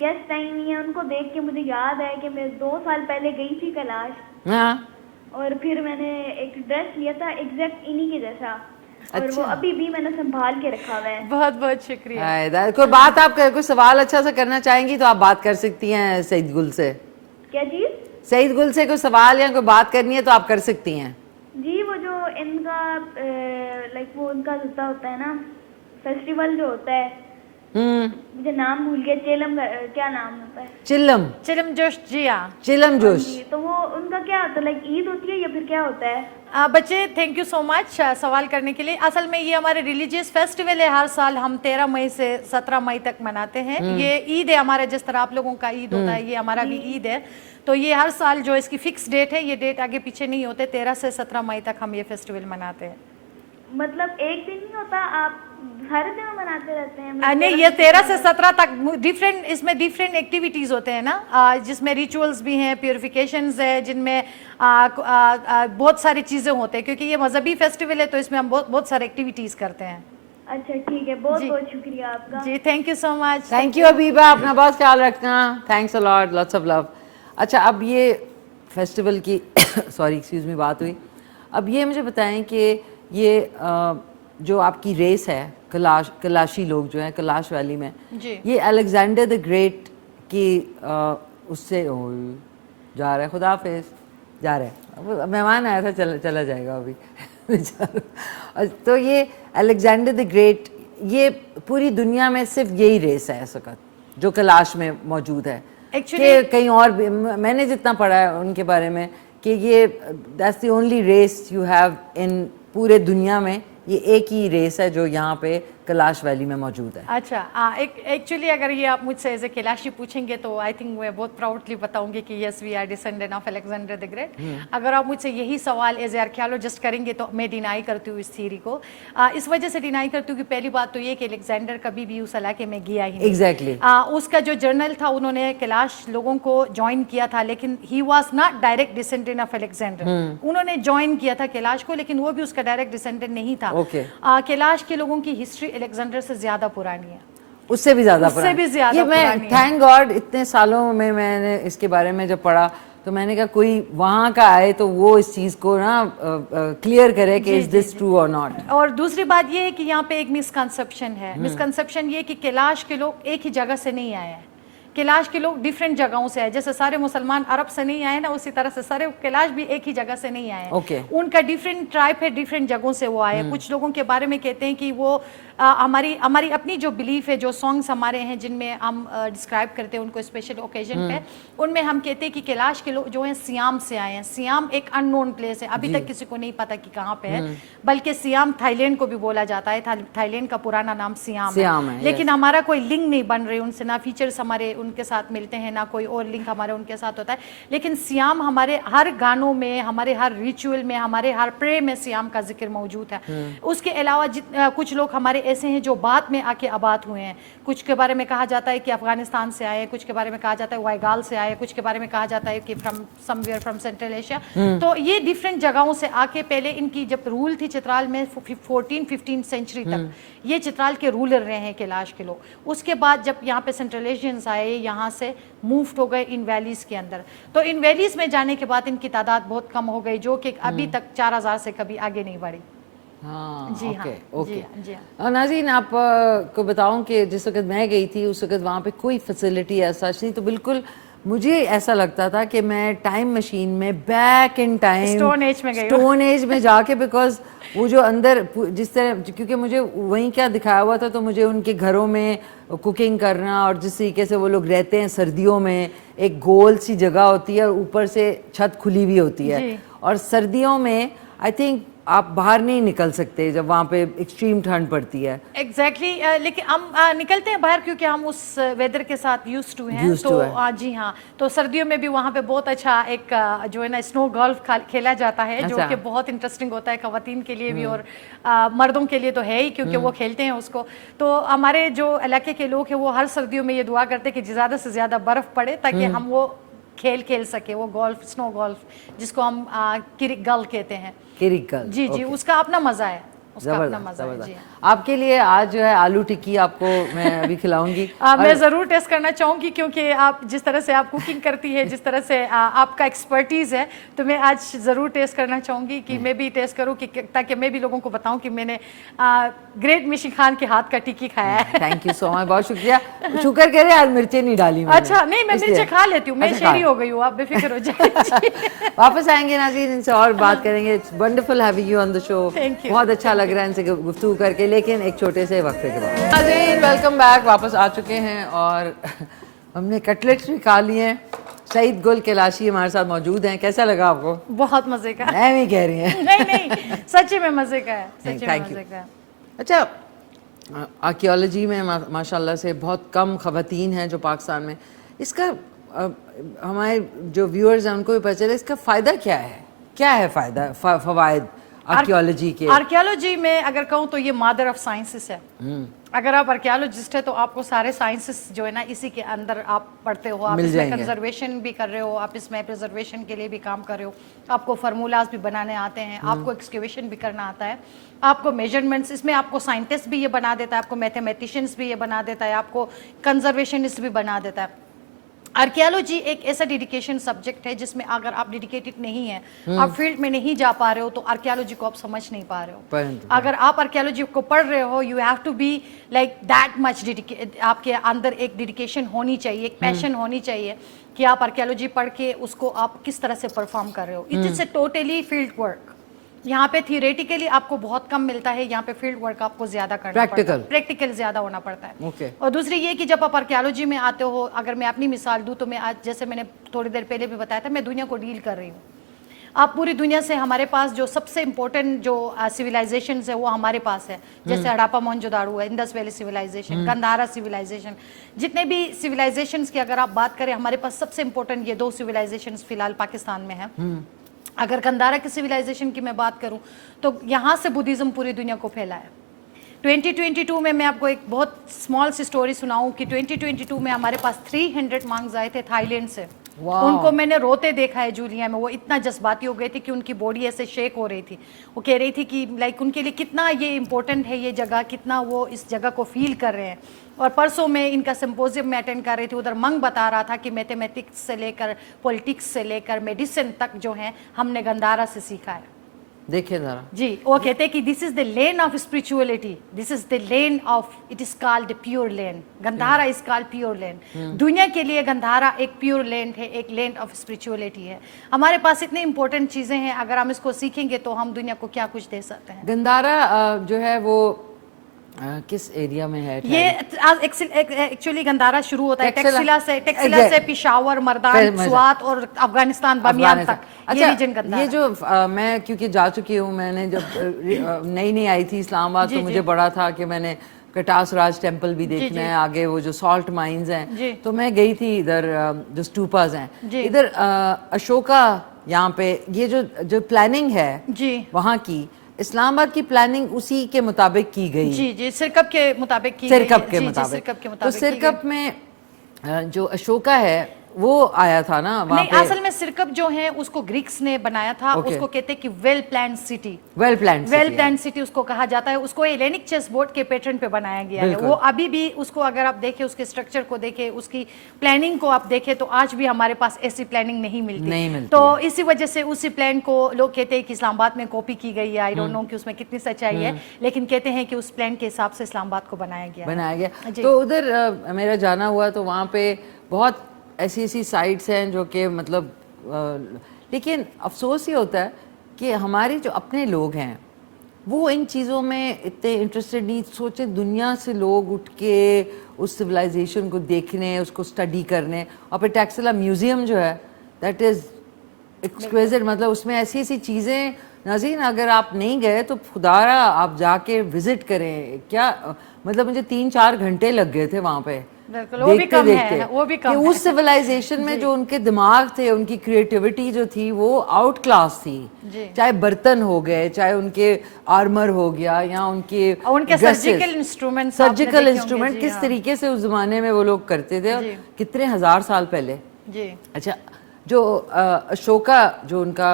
गेस्ट आई हुई है उनको देख के मुझे याद है कि मैं 2 साल पहले गई थी कैलाश, हाँ, और फिर मैंने एक ड्रेस लिया था एग्जैक्ट इन्हीं के जैसा, और अच्छा। वो अभी भी मैंने संभाल के रखा हुआ है। बहुत बहुत शुक्रिया। कोई बात आप कोई सवाल अच्छा सा करना चाहेंगी तो आप बात कर सकती हैं सईद गुल से। क्या चीज़? सईद गुल से कोई सवाल या कोई बात करनी है तो आप कर सकती हैं। जी, वो जो इनका लाइक वो उनका होता है ना फेस्टिवल जो होता है, मुझे नाम भूल गया, चेलम क्या नाम होता है? चिलम जोश। जी हाँ, चिलम जोश। तो वो उनका क्या होता है, लाइक ईद होती है या फिर क्या होता है? बच्चे, थैंक यू सो मच सवाल करने के लिए। असल में ये हमारे रिलीजियस फेस्टिवल है, हर साल हम 13 मई से 17 मई तक मनाते हैं। ये ईद है हमारा, जिस तरह आप लोगों का ईद होता है, ये हमारा भी ईद है। तो ये हर साल जो इसकी फिक्स डेट है, ये डेट आगे पीछे नहीं होते, 13 से 17 मई तक हम ये फेस्टिवल मनाते हैं। मतलब एक दिन नहीं होता, आप सारे दिन मनाते रहते हैं? नहीं, ये 13 से 17 तक डिफरेंट, इसमें डिफरेंट एक्टिविटीज होते हैं ना, जिसमें रिचुअल्स भी हैं, प्योरिफिकेशंस है, जिनमें बहुत सारी चीजें होते हैं, क्योंकि ये मजहबी फेस्टिवल है तो इसमें हम बहुत सारे एक्टिविटीज करते हैं। अच्छा ठीक है, बहुत बहुत शुक्रिया आपका। जी, thank you so much. Thank you Habiba, अपना बहुत ख्याल रखना। Thanks a lot, lots of love. अच्छा, अब ये फेस्टिवल की सॉरी एक्सक्यूज मी बात हुई, अब ये मुझे बताएं कि ये जो आपकी रेस है कलाशी लोग जो हैं कैलाश वैली में, ये अलेक्जेंडर द ग्रेट की उससे जा रहा है, खुदा हाफिज़, जा रहा है, मेहमान आया था, चला जाएगा अभी तो ये अलेक्जेंडर द ग्रेट, ये पूरी दुनिया में सिर्फ यही रेस है इस वक्त जो कैलाश में मौजूद है। कि कहीं और भी मैंने जितना पढ़ा है उनके बारे में कि ये that's the only race you have in पूरे दुनिया में, ये एक ही रेस है जो यहाँ पे कैलाश वैली में मौजूद है। अच्छा, एक्चुअली अगर ये आप मुझसे एज ए कैलाशी पूछेंगे तो आई थिंक मैं बहुत प्राउडली बताऊंगी कि yes we are descendant of Alexander the Great. अगर आप मुझसे यही सवाल एज ए आर्कियोलॉजिस्ट करेंगे तो मैं डिनाई करती हूँ इस थ्योरी को। इस वजह से डिनाई करती हूँ कि पहली बात तो ये कि अलेक्जेंडर कभी भी उस इलाके में गया ही नहीं। एग्जैक्टली उसका जो जर्नल था उन्होंने कैलाश लोगों को ज्वाइन किया था, लेकिन he was not direct descendant of Alexander. उन्होंने ज्वाइन किया था कैलाश को, लेकिन वो भी उसका डायरेक्ट डिसेंडेंट नहीं था। Okay. कैलाश के लोगों की हिस्ट्री अलेक्जेंडर से ज्यादा पुरानी है, उससे भी ज्यादा उससे भी ज्यादा ये मैं पुरानी है। थैंक गॉड इतने सालों में मैंने इसके बारे में जब पढ़ा तो मैंने कहा कोई वहां का आए तो वो इस चीज को ना क्लियर करे कि इज दिस ट्रू और नॉट। और दूसरी बात ये है कि यहाँ पे एक मिसकंसेप्शन है। मिसकंसेप्शन ये कि कैलाश के लोग एक ही जगह से नहीं आए हैं। कैलाश के लोग डिफरेंट जगहों से आए, जैसे सारे मुसलमान अरब से नहीं आए ना, उसी तरह से सारे कैलाश भी एक ही जगह से नहीं आए। Okay. उनका डिफरेंट ट्राइब है, डिफरेंट जगहों से वो आए। कुछ लोगों के बारे में कहते हैं कि वो हमारी अपनी जो बिलीफ है, जो सॉन्ग्स हमारे हैं जिनमें हम डिस्क्राइब करते हैं उनको स्पेशल ओकेजन पे, उनमें हम कहते हैं कि कैलाश के लोग जो हैं सियाम से आए हैं। सियाम एक अननोन प्लेस है, अभी तक किसी को नहीं पता कि कहाँ पे है, बल्कि सियाम थाईलैंड को भी बोला जाता है। थाईलैंड का पुराना नाम सियाम है। लेकिन हमारा कोई लिंक नहीं बन रही उनसे, ना फीचर्स हमारे उनके साथ मिलते हैं, ना कोई और लिंक हमारे उनके साथ होता है। लेकिन सियाम हमारे हर गानों में, हमारे हर रिचुअल में, हमारे हर प्रे में सियाम का जिक्र मौजूद है। उसके अलावा कुछ लोग हमारे ऐसे हैं जो बाद में आके आबाद हुए हैं। कुछ के बारे में कहा जाता है कि अफगानिस्तान से आए, कुछ के बारे में कहा जाता है वाईगाल से आए, कुछ के बारे में कहा जाता है कि from somewhere from central Asia. तो ये डिफरेंट जगहों से आके, पहले इनकी जब रूल थी चित्राल में 14-15 सेंचुरी तक ये चित्राल के रूलर रहे हैं कैलाश के लोग। उसके बाद जब यहाँ पे सेंट्रल एशियंस आए, यहाँ से मूव्ड हो गए इन वैलीज के अंदर। तो इन वैलीज में जाने के बाद इनकी तादाद बहुत कम हो गई, जो कि अभी तक 4000 से कभी आगे नहीं बढ़ी। हाँ, जी हाँ, ओके। जी हाँ, जी हाँ। और नाज़रीन आप को बताऊं कि जिस वक्त मैं गई थी उस वक्त वहाँ पे कोई फैसिलिटी ऐसा नहीं, तो बिल्कुल मुझे ऐसा लगता था कि मैं टाइम मशीन में back in time stone age में गई हूँ। स्टोन एज में जाके, बिकॉज वो जो अंदर जिस तरह, क्योंकि मुझे वहीं क्या दिखाया हुआ था, तो मुझे उनके घरों में कुकिंग करना और जिस तरीके से वो लोग रहते हैं सर्दियों में, एक गोल सी जगह होती है और ऊपर से छत खुली हुई होती है, और सर्दियों में आई थिंक आप बाहर नहीं निकल सकते जब वहाँ पे एक्सट्रीम ठंड पड़ती है। एग्जैक्टली लेकिन हम निकलते हैं बाहर क्योंकि हम उस वेदर के साथ यूज्ड टू हैं। तो जी हाँ, तो सर्दियों में भी वहाँ पे बहुत अच्छा एक जो है ना स्नो गोल्फ खेला जाता है, जो कि बहुत इंटरेस्टिंग होता है खवातीन के लिए भी और मर्दों के लिए तो है ही, क्योंकि वो खेलते हैं उसको। तो हमारे जो इलाके के लोग हैं वो हर सर्दियों में ये दुआ करते हैं कि ज़्यादा से ज़्यादा बर्फ़ पड़े ताकि हम वो खेल सके, वो गोल्फ, स्नो गोल्फ जिसको हम किरिकगल कहते हैं। किरिकगल, जी जी, उसका अपना मजा है, उसका अपना मजा है। जी आपके लिए आज जो है आलू टिक्की आपको मैं अभी खिलाऊंगी। मैं ज़रूर टेस्ट करना चाहूँगी, क्योंकि आप जिस तरह से आप कुकिंग करती है, जिस तरह से आपका एक्सपर्टीज़ है, तो मैं आज ज़रूर टेस्ट करना चाहूँगी कि मैं भी टेस्ट करूँ, कि ताकि मैं भी लोगों को बताऊँ कि मैंने ग्रेट मिशी खान के हाथ का टिक्की खाया है। थैंक यू सो मच, बहुत शुक्रिया। शुक्र करे आज मिर्चें नहीं डाली मैंने। अच्छा, नहीं मैं मिर्चें खा लेती हूँ, मैं शहरी हो गई हूँ, आप बेफिक्र हो जाइए। वापस आएंगे नाज़रीन, इनसे और बात करेंगे। It's wonderful having you on the show. Thank you. बहुत अच्छा लग रहा है इनसे गुफ्तगू करके, लेकिन एक छोटे से वक्फे के बाद। नाज़रीन वेलकम बैक, वापस आ चुके हैं और हमने कटलेट्स भी खा लिए हैं। सईद गुल कैलाशी हमारे साथ मौजूद हैं। कैसा लगा आपको? बहुत मजे का। मैं भी कह रही हैं। नहीं सच्ची में मजे का है, सच्ची में मजे का है। अच्छा, आर्कियोलॉजी में माशाल्लाह से बहुत कम ख़वातीन हैं जो पाकिस्तान में। इसका हमारे जो व्यूअर्स हैं उनको भी पता चले इसका फ़ायदा क्या है, क्या है फ़ायदा, फ़वाइद आर्कियोलॉजी के? आर्कियोलॉजी में अगर कहूँ तो ये मदर ऑफ साइंसेस है। अगर आप आर्कियोलॉजिस्ट है तो आपको सारे साइंसेस जो है ना इसी के अंदर आप पढ़ते हो। आप इसमें कंजर्वेशन भी कर रहे हो, आप इसमें प्रिजर्वेशन के लिए भी काम कर रहे हो, आपको फार्मूलाज भी बनाने आते हैं, आपको एक्सकेवेशन भी करना आता है, आपको मेजरमेंट्स, इसमें आपको साइंटिस्ट भी ये बना देता है, आपको मैथमेटिशियंस भी ये बना देता है, आपको कंजर्वेशनिस्ट भी बना देता है। आर्कियोलॉजी एक ऐसा डेडिकेशन सब्जेक्ट है जिसमें अगर आप डेडिकेटेड नहीं है, आप फील्ड में नहीं जा पा रहे हो, तो आर्कियोलॉजी को आप समझ नहीं पा रहे हो। अगर आप आर्कियोलॉजी को पढ़ रहे हो, you have to be like that much dedicated, आपके अंदर एक डेडिकेशन होनी चाहिए, एक पैशन होनी चाहिए कि आप आर्कियोलॉजी पढ़ के उसको आप किस तरह से परफॉर्म कर रहे हो। It is a totally field work. यहाँ पे थियोरेटिकली आपको बहुत कम मिलता है, यहाँ पे फील्ड वर्क आपको ज्यादा करना पड़ता है, प्रैक्टिकल ज्यादा होना पड़ता है। और दूसरी ये कि जब आप आर्कियोलॉजी में आते हो, अगर मैं अपनी मिसाल दूं तो मैं आज, जैसे मैंने थोड़ी देर पहले भी बताया था, मैं दुनिया को डील कर रही हूँ। आप पूरी दुनिया से हमारे पास जो सबसे इम्पोर्टेंट जो सिविलाइजेशन है वो हमारे पास है, जैसे हड़प्पा मोहनजोदाड़ो है, Indus valley civilisation, Gandhara civilisation, जितने भी सिविलाइजेशंस की अगर आप बात करें हमारे पास सबसे इम्पोर्टेंट ये 2 सिविलाइजेशंस फिलहाल पाकिस्तान में है। अगर गंधारा की सिविलाइजेशन की मैं बात करूं तो यहाँ से बुद्धिज्म पूरी दुनिया को फैला है। 2022 में मैं आपको एक बहुत स्मॉल सी स्टोरी सुनाऊं कि 2022 में हमारे पास 300 मांग्स आए थे थाईलैंड से। उनको मैंने रोते देखा है जूलिया में, वो इतना जज्बाती हो गए थे कि उनकी बॉडी ऐसे शेक हो रही थी। वो कह रही थी कि लाइक उनके लिए कितना ये इम्पोर्टेंट है ये जगह, कितना वो इस जगह को फील कर रहे हैं। और परसों में इनका सिंपोजियम में अटेंड कर रही थी, उधर मंग बता रहा था कि मैथमेटिक्स से लेकर पॉलिटिक्स से लेकर मेडिसिन तक जो है हमने गंधारा से सीखा है। देखिए जरा जी, वो कहते हैं कि this is the land of spirituality, this is the land of, it is called pure land, Gandhara is called pure land. दुनिया के लिए गंधारा एक प्योर लैंड है, एक लैंड ऑफ स्पिरिचुअलिटी है। हमारे पास इतनी इंपॉर्टेंट चीजें हैं, अगर हम इसको सीखेंगे तो हम दुनिया को क्या कुछ दे सकते हैं। गंधारा जो है वो किस एरिया में है? ये एक्चुअली गंधारा शुरू होता है टेक्सिला टेक्सिला से पिशावर, मर्दान, स्वात और अफगानिस्तान बमियान तक। ये रीजन गंधारा। ये जो मैं क्योंकि जा चुकी हूँ, मैंने जब नई नई आई थी इस्लामाबाद तो मुझे बड़ा था कि मैंने कटास राज टेम्पल भी देखना है, आगे वो जो सॉल्ट माइंस हैं, तो मैं गई थी इधर जो स्टूपास हैं इधर अशोका, यहाँ पे ये जो प्लानिंग है वहाँ की, इस्लामाबाद की प्लानिंग उसी के मुताबिक की गई। जी, सिरकप के मुताबिक की गई। सिरकप के मुताबिक। तो सिरकप में जो अशोका है वो आया था ना वहाँ पे। असल में सिरकप जो है उसको ग्रीक्स ने बनाया था। उसको कहते हैं कि well plan city, well plan city उसको कहा जाता है। उसको हेलेनिक चेस बोर्ड के पैटर्न पे बनाया गया है। वो अभी भी उसको अगर आप देखें, उसके स्ट्रक्चर को देखें, उसकी प्लानिंग को आप देखें, तो आज भी हमारे पास ऐसी प्लानिंग नहीं मिलती। तो इसी वजह से उसी प्लान को लोग कहते हैं कि इस्लामाबाद में कॉपी की गई है। आई डोंट नो कि उसमें कितनी सच्चाई है, लेकिन कहते हैं कि उस प्लान के हिसाब से इस्लामाबाद को बनाया गया। तो उधर मेरा जाना हुआ, तो वहाँ पे बहुत ऐसी साइट्स हैं जो कि मतलब लेकिन अफसोस ये होता है कि हमारे जो अपने लोग हैं वो इन चीज़ों में इतने इंटरेस्टेड नहीं। सोचे दुनिया से लोग उठ के उस सिविलाइजेशन को देखने, उसको स्टडी करने, और फिर टेक्सिला म्यूज़ियम जो है दैट इज़ एक्सक्विजिट। मतलब उसमें ऐसी ऐसी चीज़ें, नाज़रीन अगर आप नहीं गए तो खुदारा आप जाके विज़िट करें। क्या मतलब मुझे 3-4 घंटे लग गए थे वहाँ पे देखते देखते। उस सिविलाइजेशन में जो उनके दिमाग थे, उनकी क्रिएटिविटी जो थी वो आउट क्लास थी। चाहे बर्तन हो गए, चाहे उनके आर्मर हो गया, या उनके सर्जिकल इंस्ट्रूमेंट किस तरीके से उस जमाने में वो लोग करते थे, कितने हजार साल पहले। अच्छा, जो अशोका जो उनका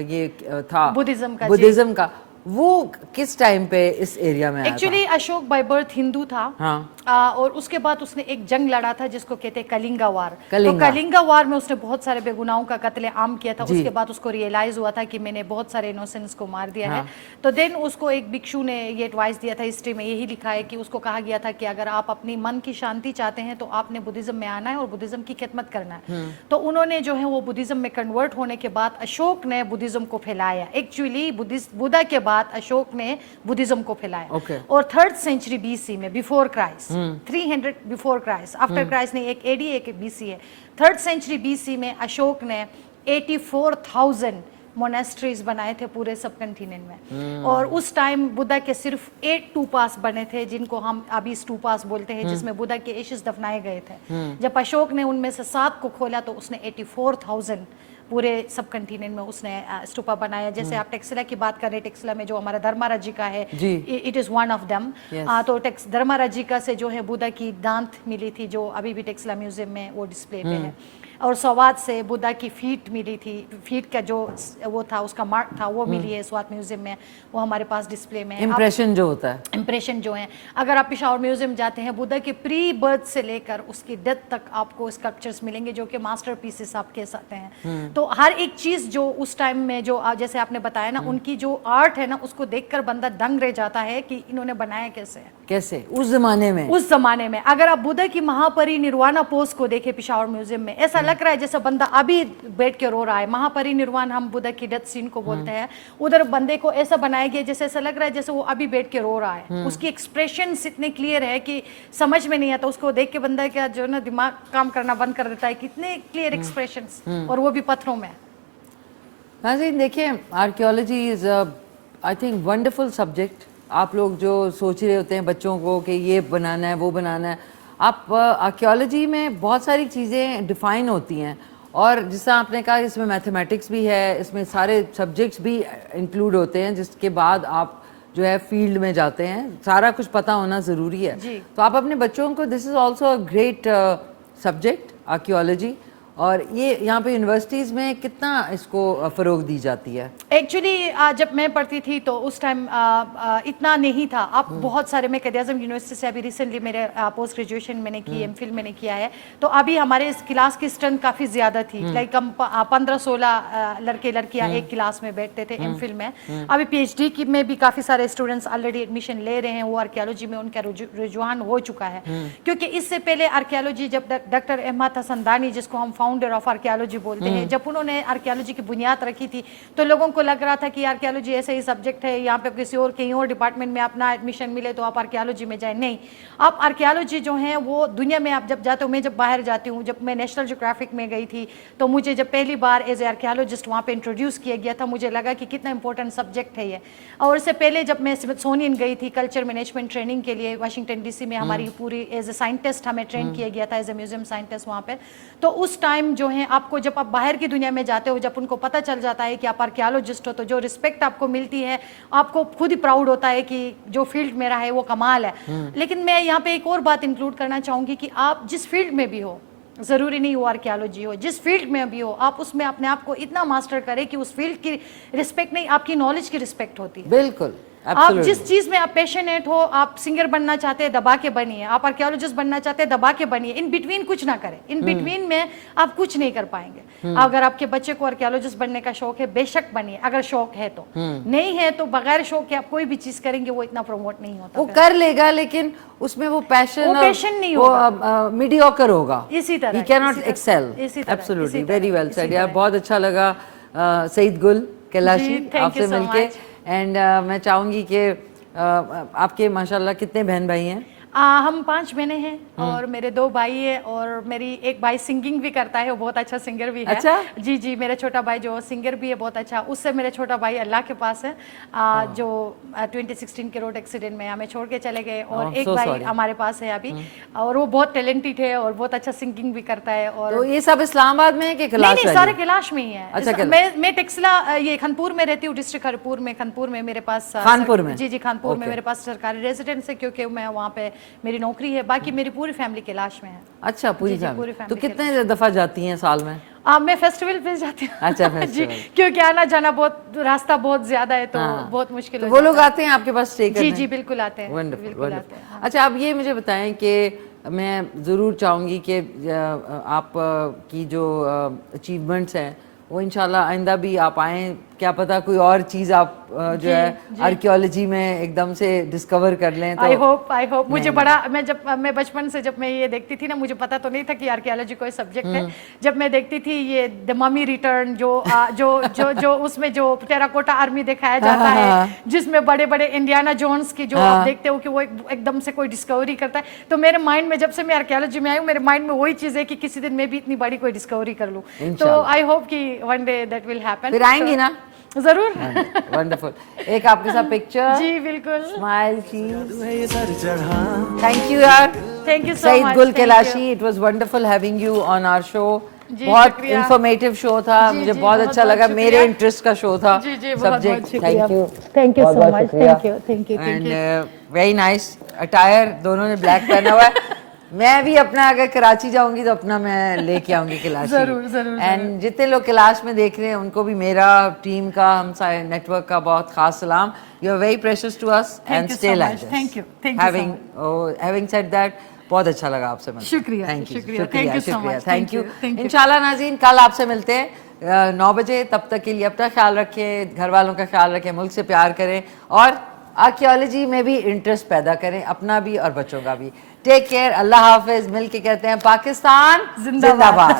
ये था बुद्धिज्म का, वो किस टाइम पे इस एरिया में आया? Actually Ashok by birth Hindu था। और उसके बाद उसने एक जंग लड़ा था जिसको कहते हैं कलिंगा वार। तो कलिंगा वार में उसने बहुत सारे बेगुनाहों का कत्ले आम किया था। उसके बाद उसको रियलाइज हुआ था कि मैंने बहुत सारे इनोसेंट्स को मार दिया है। तो देन उसको एक भिक्षु ने ये एडवाइस दिया था, हिस्ट्री में यही लिखा है कि उसको कहा गया था कि अगर आप अपनी मन की शांति चाहते हैं तो आपने बुद्धिज्म में आना है और बुद्धिज्म की खिदमत करना है। तो उन्होंने जो है वो बुद्धिज्म में कन्वर्ट होने के बाद अशोक ने बुद्धिज्म को फैलाया। एक्चुअली बुद्धा के बाद अशोक ने बुद्धिज्म को फैलाया। और 3rd सेंचुरी बीसी में, before Christ, 300 before Christ, after Christ ने एक एडी एक बीसी है। 3rd सेंचुरी बीसी में अशोक ने 84,000 मोनेस्ट्रीज बनाए थे पूरे सब कंटिनेंट में। और उस टाइम बुद्धा के सिर्फ 8 स्टूपास बने थे, जिनको हम अभी स्टूपास बोलते हैं, जिसमें बुद्धा के एशेस दफनाए गए थे। जब अशोक ने उनमें से 7 को खोला तो उसने 84,000 पूरे सब कंटिनेंट में उसने स्तूपा बनाया। जैसे आप टेक्सिला की बात कर रहे हैं, टेक्सिला में जो हमारा धर्माराजिका है, it is one of them. तो धर्माराजिका से जो है बुद्धा की दांत मिली थी, जो अभी भी टेक्सिला म्यूजियम में वो डिस्प्ले पे है। और स्वात से बुद्धा की फीट मिली थी, फीट का जो वो था उसका मार्क था वो मिली है स्वात म्यूजियम में, वो हमारे पास डिस्प्ले में है। इम्प्रेशन जो होता है, इम्प्रेशन जो है, अगर आप पिशावर म्यूजियम जाते हैं, बुद्धा के प्री बर्थ से लेकर उसकी डेथ तक आपको स्कल्पचर्स मिलेंगे जो कि मास्टरपीसेस आप कह सकते हैं। तो हर एक चीज जो उस टाइम में जो जैसे आपने बताया ना, उनकी जो आर्ट है ना, उसको देखकर बंदा दंग रह जाता है कि इन्होंने बनाया कैसे उस जमाने में। अगर आप बुद्धा की महापरिनिर्वाण पोज को देखें पिशावर म्यूजियम में, ऐसा लग रहा है जैसे बंदा अभी बैठ के रो रहा है। महापरिनिर्वाण हम बुद्धा की डेथ सीन को बोलते हैं। उधर बंदे को ऐसा बनाया गया जैसे ऐसा लग रहा है जैसे वो अभी बैठ के रो रहा है। उसकी एक्सप्रेशंस इतने क्लियर है कि समझ में नहीं आता। उसको देख के बंदा क्या जो ना दिमाग काम करना बंद कर देता है, कितने क्लियर एक्सप्रेशंस, और वो भी पत्थरों में। नाज़रीन देखिए, archaeology is I think wonderful subject. आप लोग जो सोच रहे होते हैं बच्चों को कि ये बनाना है वो बनाना है, आप आर्कियोलॉजी में बहुत सारी चीज़ें डिफ़ाइन होती हैं, और जिससे आपने कहा इसमें मैथमेटिक्स भी है, इसमें सारे सब्जेक्ट्स भी इंक्लूड होते हैं, जिसके बाद आप जो है फील्ड में जाते हैं, सारा कुछ पता होना ज़रूरी है। तो आप अपने बच्चों को, this is also a great subject archaeology, और ये यहाँ पे यूनिवर्सिटीज़ में कितना इसको फ़रोग दी जाती है? एक्चुअली जब मैं पढ़ती थी तो उस टाइम इतना नहीं था। अब बहुत सारे, मैं क़ायद-ए-आज़म यूनिवर्सिटी से अभी रिसेंटली मेरे पोस्ट ग्रेजुएशन मैंने की, एमफिल मैंने किया है, तो अभी हमारे इस क्लास की स्ट्रेंथ काफ़ी ज़्यादा थी। लाइक हम 15-16 लड़के लड़कियाँ एक क्लास में बैठते थे एमफिल में। अभी पीएचडी की में भी काफ़ी सारे स्टूडेंट्स ऑलरेडी एडमिशन ले रहे हैं, वो आर्कियोलॉजी में उनका रुझान हो चुका है। क्योंकि इससे पहले आर्कियोलॉजी, जब डॉक्टर अहमद हसन दानी, जिसको हम फाउंडर ऑफ आर्कियोलॉजी बोलते हैं, जब उन्होंने आर्कियोलॉजी की बुनियाद रखी थी तो लोगों को लग रहा था कि आर्कियोलॉजी ऐसा ही सब्जेक्ट है, यहाँ पे किसी और कहीं और डिपार्टमेंट में अपना एडमिशन मिले तो आप आर्कियोलॉजी में जाए। नहीं, आप आर्कियोलॉजी जो है वो दुनिया में आप जब जाते हो, मैं जब बाहर जाती हूँ, जब मैं नेशनल ज्योग्राफिक में गई थी तो मुझे जब पहली बार एज ए आर्कियोलॉजिस्ट वहाँ पे इंट्रोड्यूस किया गया था, मुझे लगा कि कितना इंपॉर्टेंट सब्जेक्ट है ये। और इससे पहले जब मैं स्मिथसोनियन गई थी कल्चर मैनेजमेंट ट्रेनिंग के लिए वाशिंगटन डीसी में, हमारी पूरी एज ए साइंटिस्ट हमें ट्रेन किया गया था, एज ए म्यूजियम साइंटिस्ट वहाँ पे। तो उस टाइम जो है आपको, जब आप बाहर की दुनिया में जाते हो, जब उनको पता चल जाता है कि आप आर्कियोलॉजिस्ट हो, तो जो रिस्पेक्ट आपको मिलती है, आपको खुद ही प्राउड होता है कि जो फील्ड मेरा है वो कमाल है। लेकिन मैं यहाँ पे एक और बात इंक्लूड करना चाहूँगी कि आप जिस फील्ड में भी हो, ज़रूरी नहीं वो आर्कियोलॉजी हो, जिस फील्ड में भी हो, आप उसमें अपने आप को इतना मास्टर करें कि उस फील्ड की रिस्पेक्ट नहीं, आपकी नॉलेज की रिस्पेक्ट होती है। बिल्कुल, आप जिस चीज में आप पैशनेट हो, आप सिंगर बनना चाहते हैं दबा के बनिए, आप आर्कियोलॉजिस्ट बनना चाहते हैं दबा के बनिए, इन बिटवीन कुछ ना करें। इन बिटवीन में आप कुछ नहीं कर पाएंगे। अगर आपके बच्चे को आर्कियोलॉजिस्ट बनने का शौक है, बेशक बनिए, अगर शौक है तो। नहीं है तो बगैर शौक के आप कोई भी चीज करेंगे वो इतना प्रमोट नहीं होता। वो कर लेगा लेकिन उसमें वो पैशन नहीं होगा, मीडियोकर होगा, इसी तरह ही can not excel. Absolutely, very well said यार, बहुत अच्छा लगा सईद गुल कैलाशी आपसे मिलके। एंड मैं चाहूंगी कि आपके माशाल्लाह कितने बहन भाई हैं? हम 5 बहनें हैं और मेरे 2 भाई है, और मेरी एक भाई सिंगिंग भी करता है, वो बहुत अच्छा सिंगर भी है। अच्छा? जी जी, मेरा छोटा भाई जो सिंगर भी है बहुत अच्छा। उससे मेरा छोटा भाई अल्लाह के पास है, जो 2016 के रोड एक्सीडेंट में हमें छोड़ के चले गए, और एक भाई हमारे पास है अभी, और वो बहुत टैलेंटेड है और बहुत अच्छा सिंगिंग भी करता है। और तो ये सब इस्लामाबाद में है कि कैलाश? नहीं, सारे कैलाश में ही है। अच्छा, मैं टेक्सला, ये खानपुर में रहती हूँ, डिस्ट्रिक्ट खानपुर में। खानपुर में मेरे पास, खानपुर में? जी जी, खानपुर में मेरे पास सरकारी रेजिडेंस है, क्योंकि मैं वहाँ पे मेरी नौकरी है। बाकी मेरी पूरी फैमिली कैलाश में है। अच्छा, पूरी फैमिली। तो कितने दफा जाती हैं साल में? मैं फेस्टिवल पे जाती हूँ। अच्छा, जी, क्योंकि आना जाना बहुत, रास्ता बहुत ज्यादा है, तो बहुत मुश्किल हो वो लोग आते हैं आपके पास स्टे करने? जी जी, बिल्कुल आते हैं। वंडरफुल। अच्छा, अब ये मुझे बताएं कि मैं ज़रूर चाहूँगी कि आप की जो अचीवमेंट्स हैं वो इंशाल्लाह आइंदा भी आप आएँ, क्या पता कोई और चीज़ आप जो है आर्कियोलॉजी में एकदम से डिस्कवर कर लें। तो आई होप मुझे बड़ा, मैं बचपन से जब मैं ये देखती थी ना, मुझे पता तो नहीं था कि आर्कियोलॉजी कोई सब्जेक्ट है। जब मैं देखती थी ये द ममी रिटर्न, जो उसमें जो टेराकोटा आर्मी दिखाया जाता है, जिसमें बड़े बड़े इंडियाना जोन्स की जो आप देखते हो कि वो एकदम से कोई डिस्कवरी करता है, तो मेरे माइंड में, जब से मैं आर्कियोलॉजी में आई हूँ, मेरे माइंड में वही चीज़ है कि किसी दिन मैं भी इतनी बड़ी कोई डिस्कवरी कर लूँ। तो आई होप कि one day that will happen. फिर आएंगी ना? जरूर। वंडरफुल। एक आपके साथ पिक्चर। जी बिल्कुल। Smile cheese. थैंक यू यार। Thank you so Saeed much. Gul Kailashi, it was wonderful having you on our show. बहुत इंफॉर्मेटिव शो था, मुझे बहुत अच्छा लगा, मेरे इंटरेस्ट का शो था subject. Thank you so much. Thank you. And very nice attire, दोनों ने ब्लैक पहना हुआ है। मैं भी अपना, अगर कराची जाऊंगी तो अपना मैं लेके आऊंगी कैलाश। जरूर। एंड जितने लोग कैलाश में देख रहे हैं उनको भी मेरा, टीम का, हम सारे नेटवर्क का बहुत खास सलाम। You are very precious to us and stay like this. Thank you. Having said that, बहुत अच्छा लगा आपसे मिलकर। शुक्रिया। Thank you. इंशाल्लाह नाज़रीन, कल आपसे मिलते हैं 9 बजे। तब तक के लिए अपना ख्याल रखें, घर वालों का ख्याल रखें, मुल्क से प्यार करें और आर्कियोलॉजी में भी इंटरेस्ट पैदा करें, अपना भी और बच्चों का भी। टेक केयर, अल्लाह हाफिज। मिल के कहते हैं पाकिस्तान जिंदाबाद।